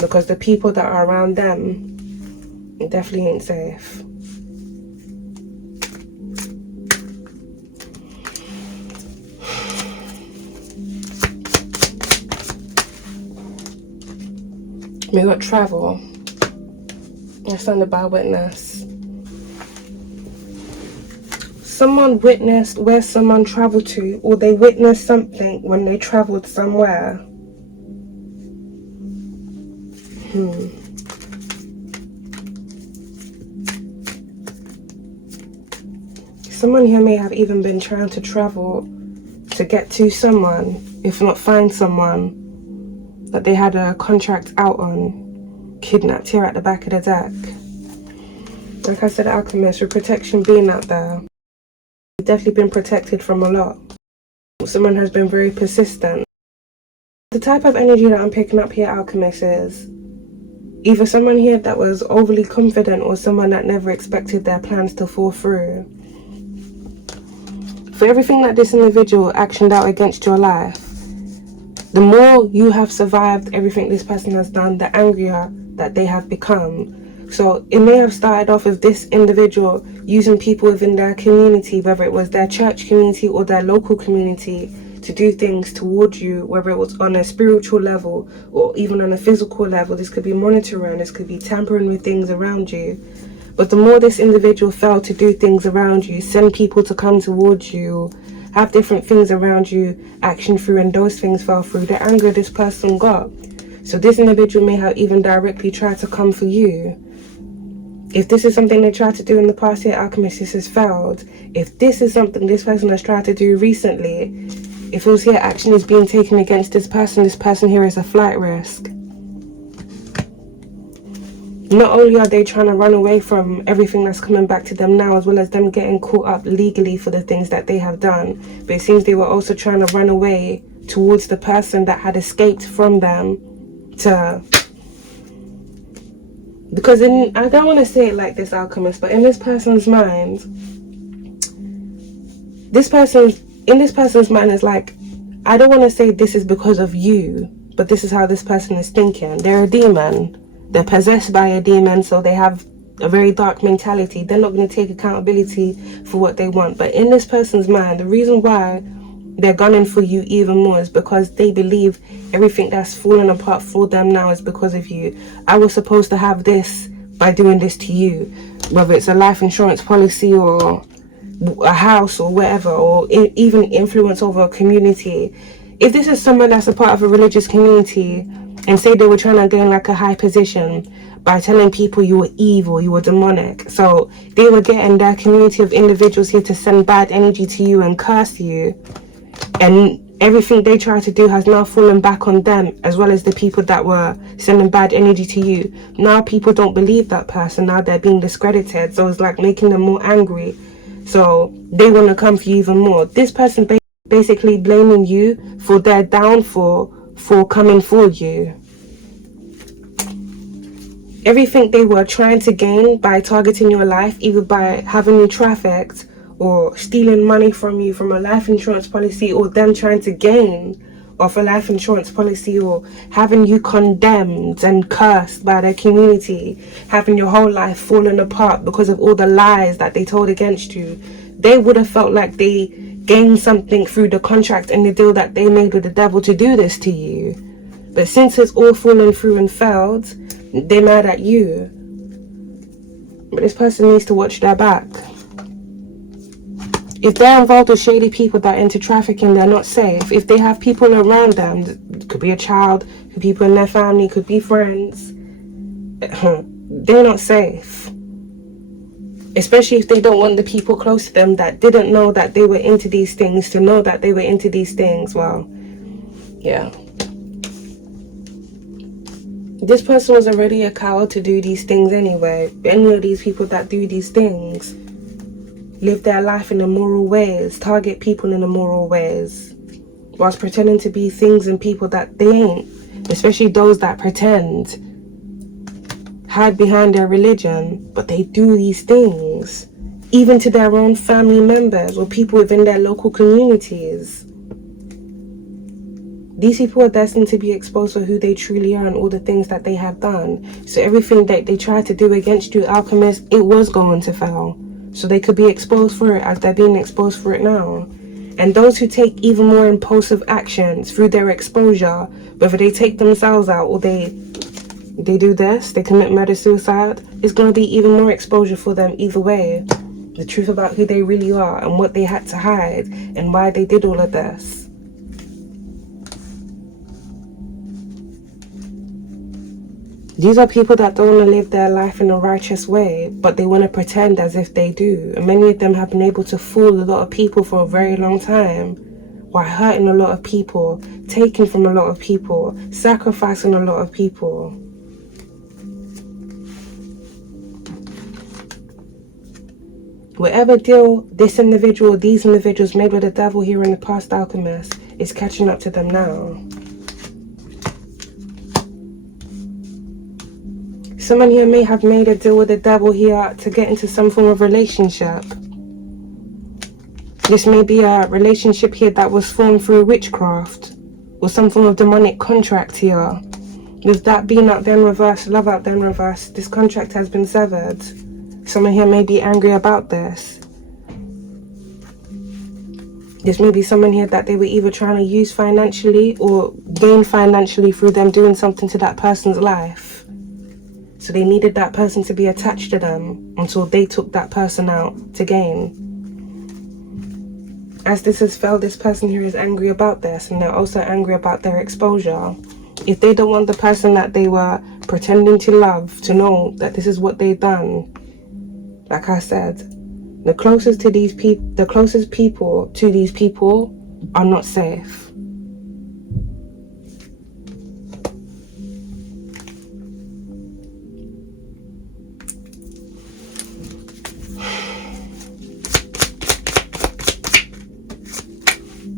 because the people that are around them definitely ain't safe. We got travel. I stand by witness. Someone witnessed where someone traveled to, or they witnessed something when they traveled somewhere. Someone here may have even been trying to travel to get to someone, if not find someone that they had a contract out on, kidnapped here at the back of the deck. Like I said, alchemist, with protection being out there, you've definitely been protected from a lot. Someone has been very persistent. The type of energy that I'm picking up here, alchemist, is either someone here that was overly confident or someone that never expected their plans to fall through. For everything that this individual actioned out against your life, the more you have survived everything this person has done, the angrier that they have become. So it may have started off as this individual using people within their community, whether it was their church community or their local community, to do things towards you, whether it was on a spiritual level or even on a physical level. This could be monitoring, this could be tampering with things around you. But the more this individual failed to do things around you, send people to come towards you, have different things around you, action through, and those things fell through, the anger this person got. So this individual may have even directly tried to come for you. If this is something they tried to do in the past year, alchemist, this has failed. If this is something this person has tried to do recently, if it was here action is being taken against this person here is a flight risk. Not only are they trying to run away from everything that's coming back to them now, as well as them getting caught up legally for the things that they have done, but it seems they were also trying to run away towards the person that had escaped from them to... Because I don't want to say it like this, alchemist, but in this person's mind, this person's mind is like, I don't want to say this is because of you, but this is how this person is thinking. They're a demon. They're possessed by a demon, so they have a very dark mentality. They're not going to take accountability for what they want. But in this person's mind, the reason why they're gunning for you even more is because they believe everything that's falling apart for them now is because of you. I was supposed to have this by doing this to you, whether it's a life insurance policy or a house or whatever, or even influence over a community. If this is someone that's a part of a religious community and say they were trying to gain like a high position by telling people you were evil, you were demonic, so they were getting their community of individuals here to send bad energy to you and curse you, and everything they try to do has now fallen back on them, as well as the people that were sending bad energy to you. Now people don't believe that person. Now they're being discredited, so it's like making them more angry, so they want to come for you even more. This person basically blaming you for their downfall for coming for you. Everything they were trying to gain by targeting your life, either by having you trafficked or stealing money from you from a life insurance policy, or them trying to gain off a life insurance policy, or having you condemned and cursed by their community, having your whole life fallen apart because of all the lies that they told against you. They would have felt like they gained something through the contract and the deal that they made with the devil to do this to you. But since it's all fallen through and failed, they're mad at you. But this person needs to watch their back. If they're involved with shady people that are into trafficking, they're not safe. If they have people around them, it could be a child, could be people in their family, could be friends, they're not safe. Especially if they don't want the people close to them that didn't know that they were into these things to know that they were into these things. Well, yeah. This person was already a coward to do these things anyway. Any of these people that do these things live their life in immoral ways, target people in immoral ways, whilst pretending to be things and people that they ain't. Especially those that pretend, hide behind their religion, but they do these things, even to their own family members or people within their local communities. These people are destined to be exposed for who they truly are and all the things that they have done. So everything that they tried to do against you, alchemist, it was going to fail. So they could be exposed for it as they're being exposed for it now. And those who take even more impulsive actions through their exposure, whether they take themselves out or they do this, they commit murder suicide, it's going to be even more exposure for them either way. The truth about who they really are and what they had to hide and why they did all of this. These are people that don't want to live their life in a righteous way, but they want to pretend as if they do. And many of them have been able to fool a lot of people for a very long time, while hurting a lot of people, taking from a lot of people, sacrificing a lot of people. Whatever deal this individual, these individuals made with the devil here in the past, alchemist, is catching up to them now. Someone here may have made a deal with the devil here to get into some form of relationship. This may be a relationship here that was formed through witchcraft or some form of demonic contract here. With that being out there in reverse, love out there in reverse, this contract has been severed. Someone here may be angry about this. This may be someone here that they were either trying to use financially or gain financially through them doing something to that person's life. So they needed that person to be attached to them until they took that person out to gain. As this has failed, this person here is angry about this, and they're also angry about their exposure. If they don't want the person that they were pretending to love to know that this is what they've done, like I said, the closest people to these people are not safe.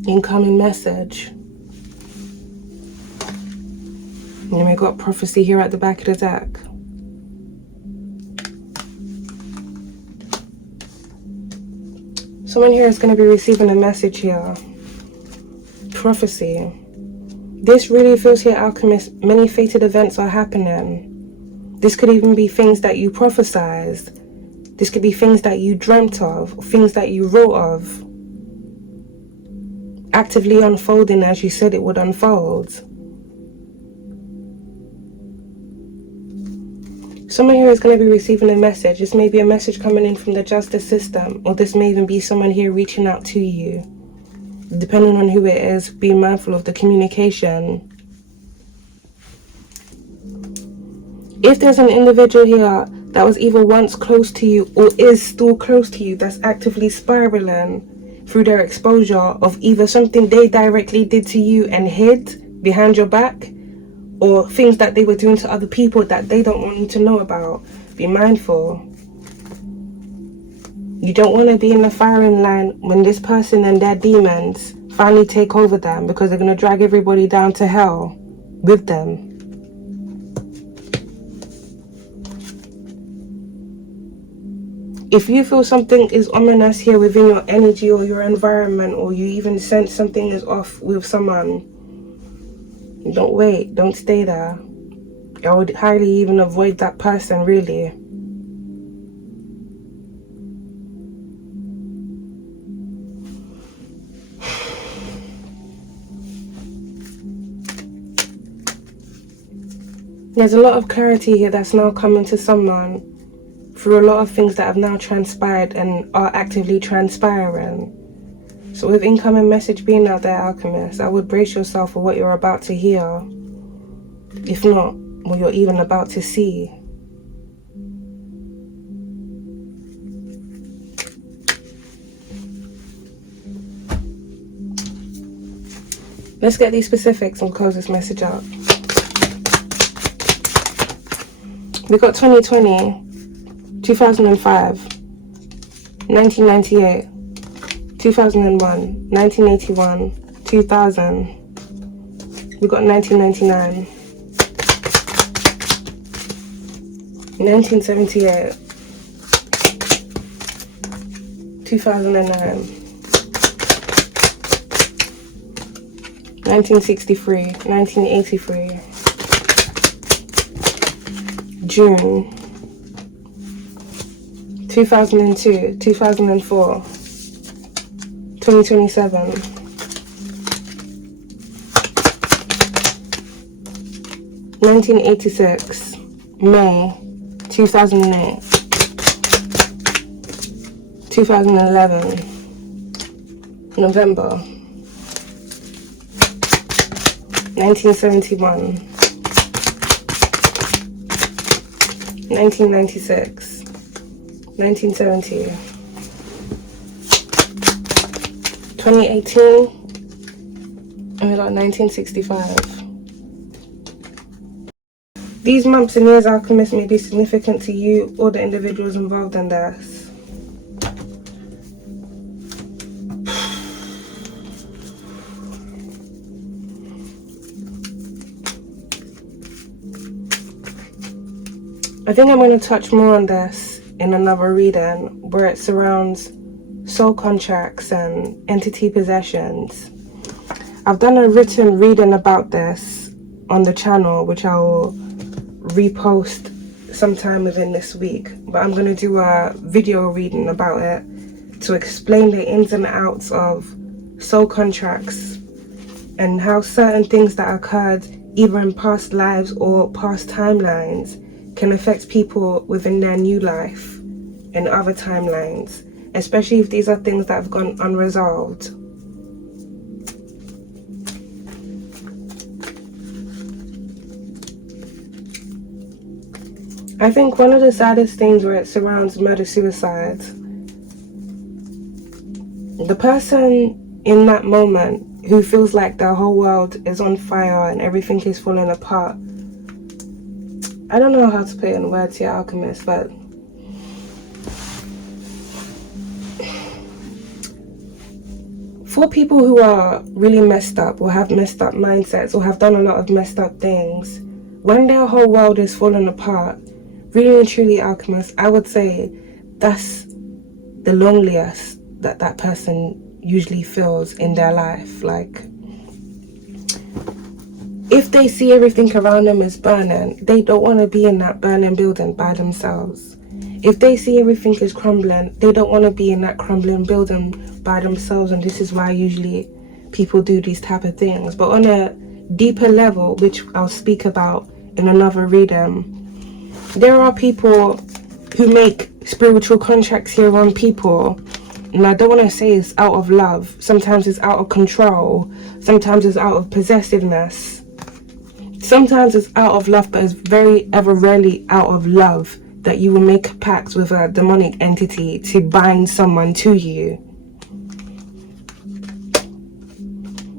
Incoming message. And then we got prophecy here at the back of the deck. Someone here is going to be receiving a message here. Prophecy. This really feels here, Alchemist. Many fated events are happening. This could even be things that you prophesized. This could be things that you dreamt of, or things that you wrote of. Actively unfolding as you said it would unfold. Someone here is going to be receiving a message. This may be a message coming in from the justice system, or this may even be someone here reaching out to you. Depending on who it is, be mindful of the communication. If there's an individual here that was either once close to you or is still close to you that's actively spiraling through their exposure of either something they directly did to you and hid behind your back, or things that they were doing to other people that they don't want you to know about, be mindful. You don't want to be in the firing line when this person and their demons finally take over them, because they're going to drag everybody down to hell with them. If you feel something is ominous here within your energy or your environment, or you even sense something is off with someone, don't wait, don't stay there. I would highly even avoid that person, really. There's a lot of clarity here that's now coming to someone through a lot of things that have now transpired and are actively transpiring. So with incoming message being out there, Alchemist, I would brace yourself for what you're about to hear. If not, what you're even about to see. Let's get these specifics and close this message up. We got 2020, 2005, 1998, 2001, 1981, 2000. We got 1999, 1978, 2009, 1963, 1983, June, 2002, 2004, 2027, 1986, May, 2008, 2011, November, 1971, 1996, 1970, 2018, and we got 1965. These months and years, Alchemist, may be significant to you or the individuals involved in this. I think I'm going to touch more on this in another reading, where it surrounds soul contracts and entity possessions. I've done a written reading about this on the channel, which I will repost sometime within this week. But I'm going to do a video reading about it to explain the ins and outs of soul contracts and how certain things that occurred either in past lives or past timelines can affect people within their new life in other timelines, especially if these are things that have gone unresolved. I think one of the saddest things where it surrounds murder-suicide, the person in that moment who feels like their whole world is on fire and everything is falling apart. I don't know how to put it in words here, Alchemist, but for people who are really messed up or have messed up mindsets or have done a lot of messed up things, when their whole world is falling apart, really and truly, alchemist, I would say that's the loneliest that person usually feels in their life. Like, if they see everything around them is burning, they don't want to be in that burning building by themselves. If they see everything is crumbling, they don't want to be in that crumbling building by themselves. And this is why usually people do these type of things. But on a deeper level, which I'll speak about in another reading, there are people who make spiritual contracts here on people, and I don't want to say it's out of love. Sometimes it's out of control. Sometimes it's out of possessiveness. Sometimes it's out of love, but it's very ever rarely out of love that you will make pacts with a demonic entity to bind someone to you.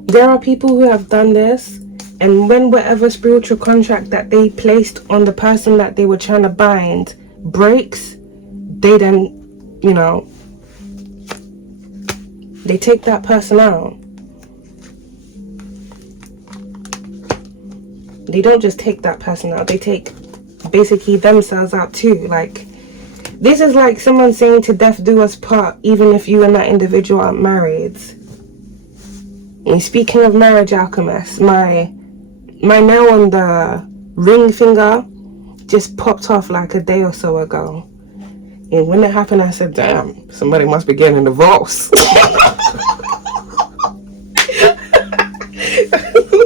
There are people who have done this, and when whatever spiritual contract that they placed on the person that they were trying to bind breaks, they then, you know, they take that person out. They don't just take that person out, they take basically themselves out too. Like, this is like someone saying to death do us part, even if you and that individual aren't married. And speaking of marriage, alchemist, my nail on the ring finger just popped off like a day or so ago. And when it happened, I said, damn, somebody must be getting a divorce.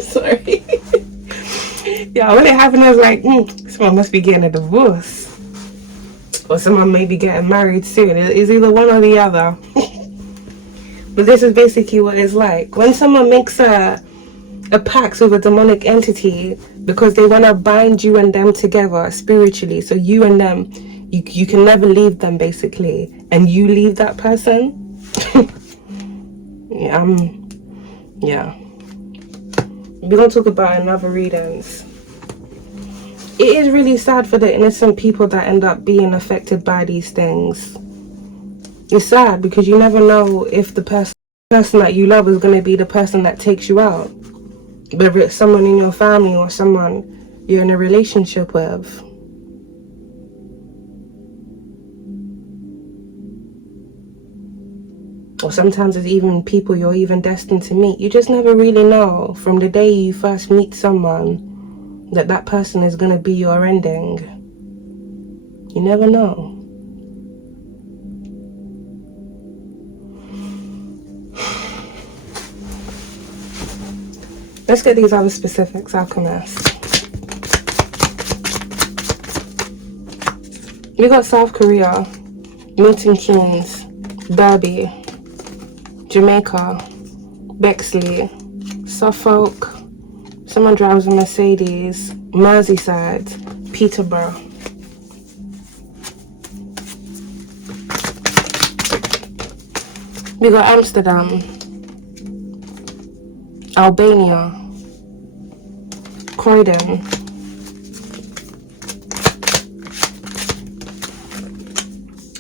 Sorry. Yeah, when it happened, I was like, someone must be getting a divorce. Or someone may be getting married soon. It's either one or the other. But this is basically what it's like. When someone makes a pact with a demonic entity because they want to bind you and them together spiritually, so you and them, you can never leave them basically, and you leave that person. Yeah. We're going to talk about another readings. It is really sad for the innocent people that end up being affected by these things. It's sad because you never know if the person that you love is going to be the person that takes you out. Whether it's someone in your family or someone you're in a relationship with. Or sometimes it's even people you're even destined to meet. You just never really know from the day you first meet someone that person is going to be your ending. You never know. Let's get these other specifics, alchemist. We got South Korea, Milton Keynes, Derby, Jamaica, Bexley, Suffolk, someone drives a Mercedes, Merseyside, Peterborough. We got Amsterdam, Albania, Croydon,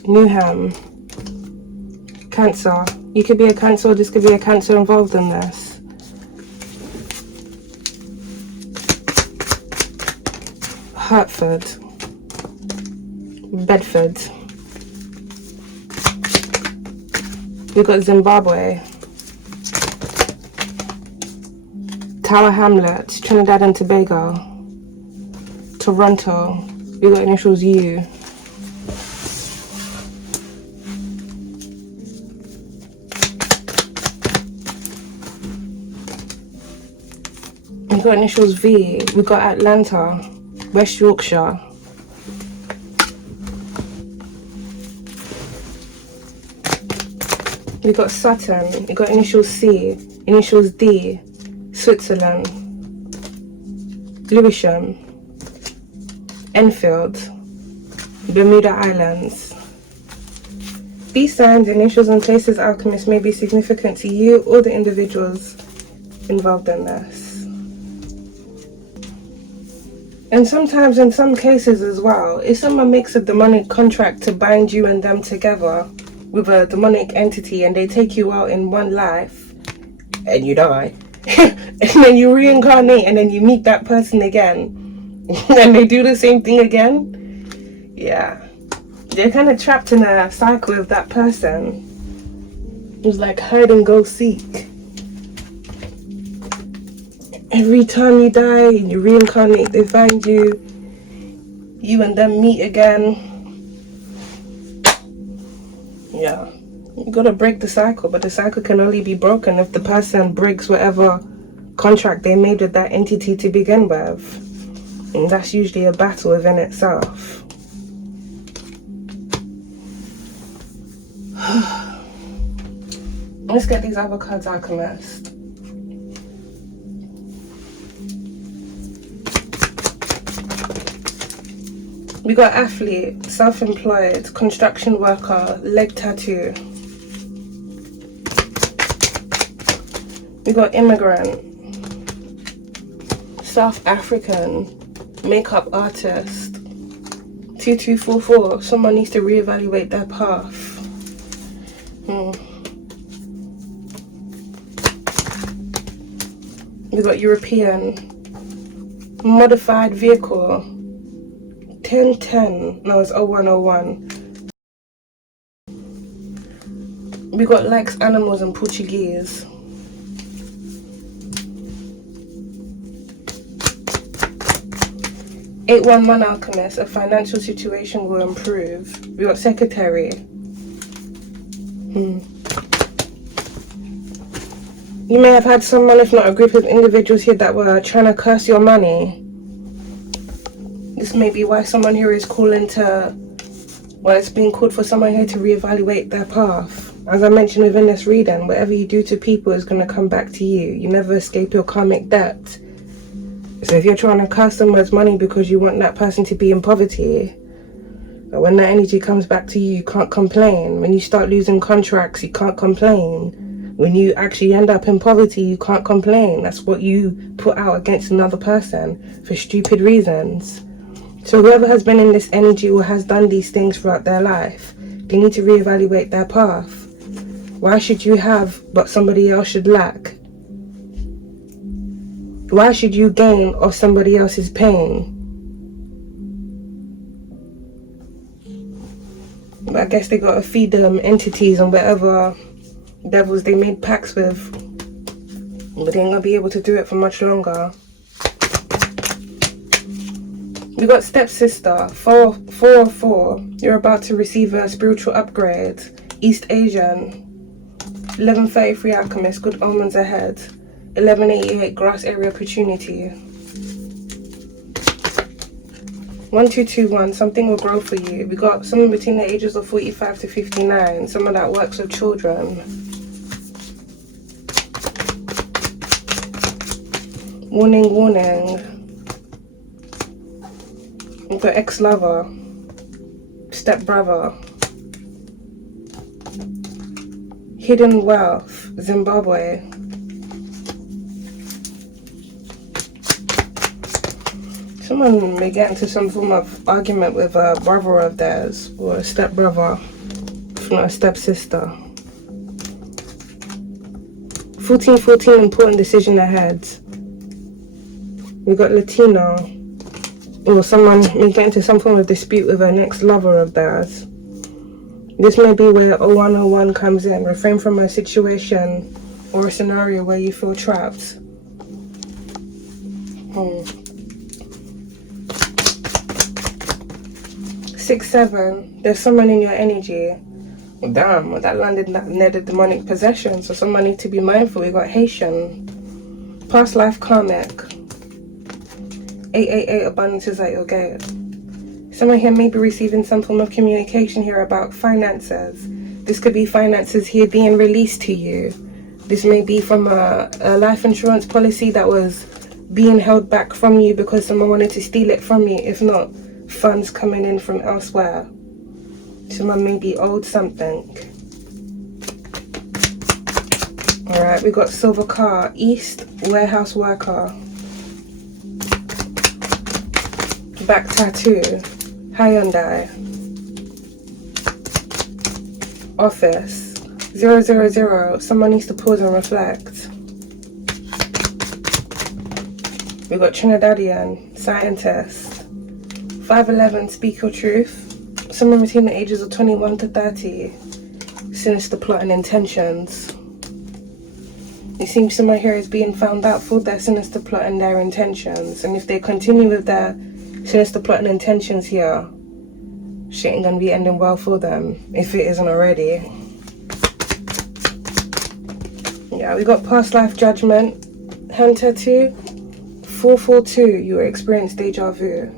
Newham, Cancer. You could be a Cancer, or this could be a Cancer involved in this. Hertford, Bedford. We got Zimbabwe, Tower Hamlets, Trinidad and Tobago, Toronto. We got initials U. We got initials V. We got Atlanta, West Yorkshire. We got Sutton. We got initials C, initials D, Switzerland, Lewisham, Enfield, Bermuda Islands. These signs, initials, and places, alchemists, may be significant to you or the individuals involved in this. And sometimes, in some cases as well, if someone makes a demonic contract to bind you and them together with a demonic entity and they take you out in one life and you die, and then you reincarnate and then you meet that person again, and they do the same thing again. Yeah, they're kind of trapped in a cycle with that person. It's like hide and go seek. Every time you die, you reincarnate, they find you. You and them meet again. Yeah, you gotta break the cycle, but the cycle can only be broken if the person breaks whatever contract they made with that entity to begin with. And that's usually a battle within itself. Let's get these other cards, Alchemist. We got athlete, self-employed, construction worker, leg tattoo. We got immigrant, South African, makeup artist. 2244, someone needs to reevaluate their path. We got European, modified vehicle, 1010, no, it's 0101. We got likes animals in Portuguese. (811) Alchemist, a financial situation will improve. We got secretary. You may have had someone, if not a group of individuals here, that were trying to curse your money. This may be why someone here is calling to, well, it's being called for someone here to reevaluate their path. As I mentioned within this reading, whatever you do to people is going to come back to you. You never escape your karmic debt. So if you're trying to curse someone's money because you want that person to be in poverty, when that energy comes back to you, you can't complain. When you start losing contracts, you can't complain. When you actually end up in poverty, you can't complain. That's what you put out against another person for stupid reasons. So whoever has been in this energy or has done these things throughout their life, they need to reevaluate their path. Why should you have but somebody else should lack? Why should you gain off somebody else's pain? But I guess they gotta feed them entities and whatever devils they made pacts with, but they ain't gonna be able to do it for much longer. We got stepsister, 404. You're about to receive a spiritual upgrade. East Asian, 1133 Alchemist, good omens ahead. 1188 grass area opportunity. 1221, something will grow for you. We got someone between the ages of 45 to 59, someone that works with children. Warning, warning. We've got ex-lover, step-brother, hidden wealth, Zimbabwe. Someone may get into some form of argument with a brother of theirs, or a step-brother, if not a step-sister. 1414, important decision ahead. We got Latino, or someone may get into some form of dispute with an ex-lover of theirs. This may be where 0101 comes in. Refrain from a situation or a scenario where you feel trapped. 6-7, there's someone in your energy. Well, damn, that landed near the demonic possession, so someone needs to be mindful. We got Haitian, past life karmic. 888, abundance is at your gate. Someone here may be receiving some form of communication here about finances. This could be finances here being released to you. This may be from a life insurance policy that was being held back from you because someone wanted to steal it from you. If not, funds coming in from elsewhere. Someone may be owed something. Alright, we got silver car, east, warehouse worker. Back tattoo, Hyundai. Office, 000, someone needs to pause and reflect. We got Trinidadian, scientist, 5'11", speak your truth. Someone between the ages of 21 to 30. Sinister plot and intentions. It seems someone here is being found out for their sinister plot and their intentions. And if they continue with their sinister plot and intentions here, shit ain't gonna be ending well for them, if it isn't already. Yeah, we got past life judgment. Hand tattoo. 442, you will experience deja vu.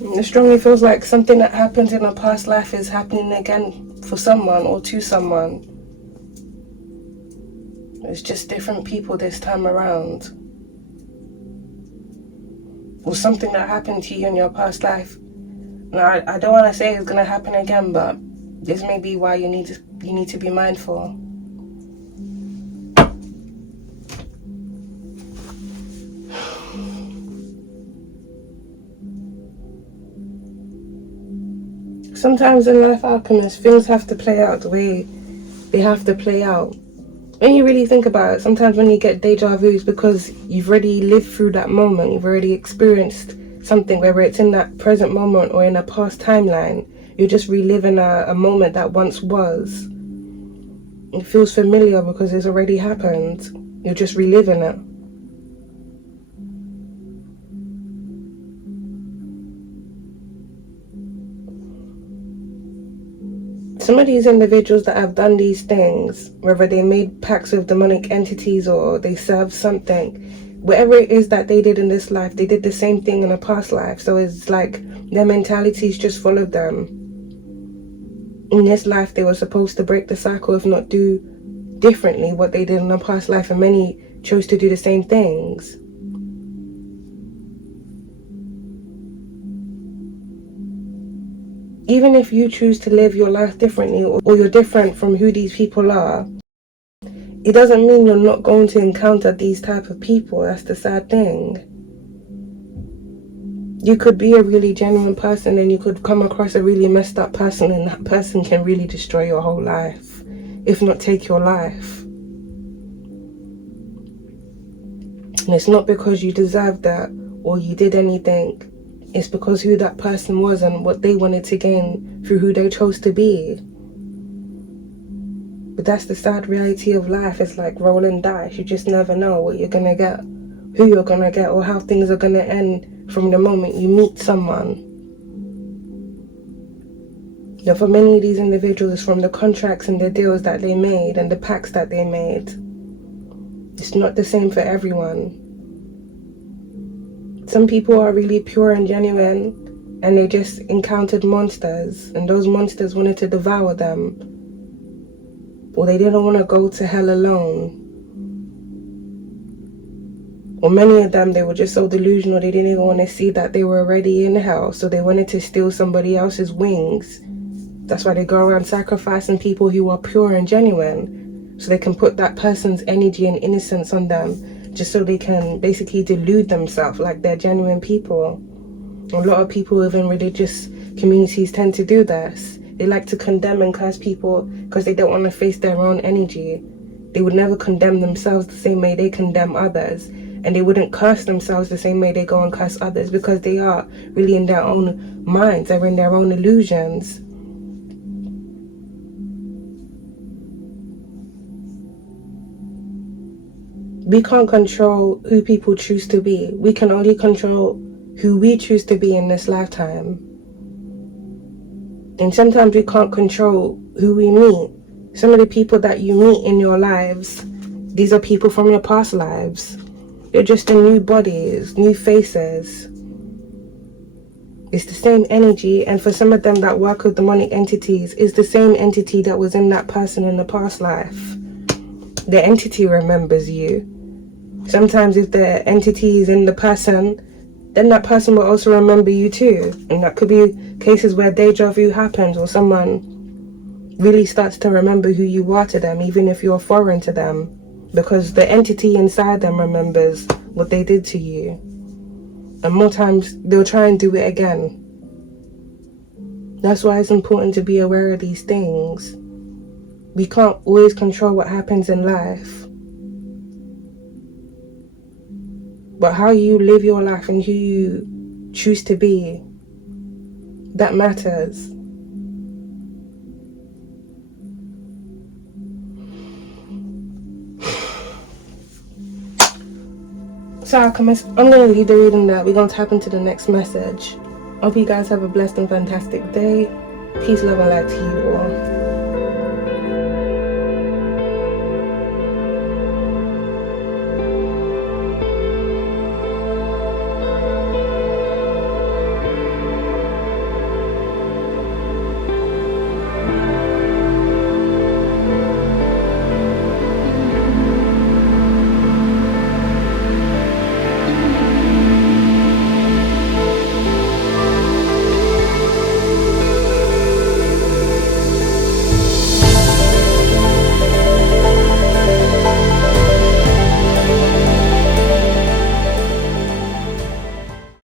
It strongly feels like something that happened in a past life is happening again for someone or to someone. It's just different people this time around. Or something that happened to you in your past life. Now, I don't want to say it's going to happen again, but this may be why you need to be mindful. Sometimes in life, alchemists, things have to play out the way they have to play out. When you really think about it, sometimes when you get deja vus, because you've already lived through that moment, you've already experienced something, whether it's in that present moment or in a past timeline, you're just reliving a moment that once was. It feels familiar because it's already happened. You're just reliving it. Some of these individuals that have done these things, whether they made pacts with demonic entities or they served something, whatever it is that they did in this life, they did the same thing in a past life. So it's like their mentalities just followed them. In this life, they were supposed to break the cycle, if not do differently what they did in a past life, and many chose to do the same things. Even if you choose to live your life differently, or you're different from who these people are, it doesn't mean you're not going to encounter these type of people. That's the sad thing. You could be a really genuine person and you could come across a really messed up person, and that person can really destroy your whole life, if not take your life. And it's not because you deserved that or you did anything. It's because who that person was and what they wanted to gain through who they chose to be. But that's the sad reality of life. It's like rolling dice. You just never know what you're going to get, who you're going to get, or how things are going to end from the moment you meet someone. Now, for many of these individuals, from the contracts and the deals that they made and the pacts that they made, it's not the same for everyone. Some people are really pure and genuine, and they just encountered monsters, and those monsters wanted to devour them, or they didn't want to go to hell alone. Or many of them, they were just so delusional, they didn't even want to see that they were already in hell, so they wanted to steal somebody else's wings. That's why they go around sacrificing people who are pure and genuine, so they can put that person's energy and innocence on them, just so they can basically delude themselves like they're genuine people. A lot of people within religious communities tend to do this. They like to condemn and curse people because they don't want to face their own energy. They would never condemn themselves the same way they condemn others, and they wouldn't curse themselves the same way they go and curse others, because they are really in their own minds, they're in their own illusions. We can't control who people choose to be. We can only control who we choose to be in this lifetime. And sometimes we can't control who we meet. Some of the people that you meet in your lives, these are people from your past lives. They're just in new bodies, new faces. It's the same energy, and for some of them that work with demonic entities, it's the same entity that was in that person in the past life. The entity remembers you. Sometimes if the entity is in the person, then that person will also remember you too. And that could be cases where deja vu happens, or someone really starts to remember who you are to them, even if you're foreign to them, because the entity inside them remembers what they did to you. And more times they'll try and do it again. That's why it's important to be aware of these things. We can't always control what happens in life. But how you live your life and who you choose to be, that matters. So Alchemist, I'm going to leave the reading there. We're going to tap into the next message. Hope you guys have a blessed and fantastic day. Peace, love, and light to you.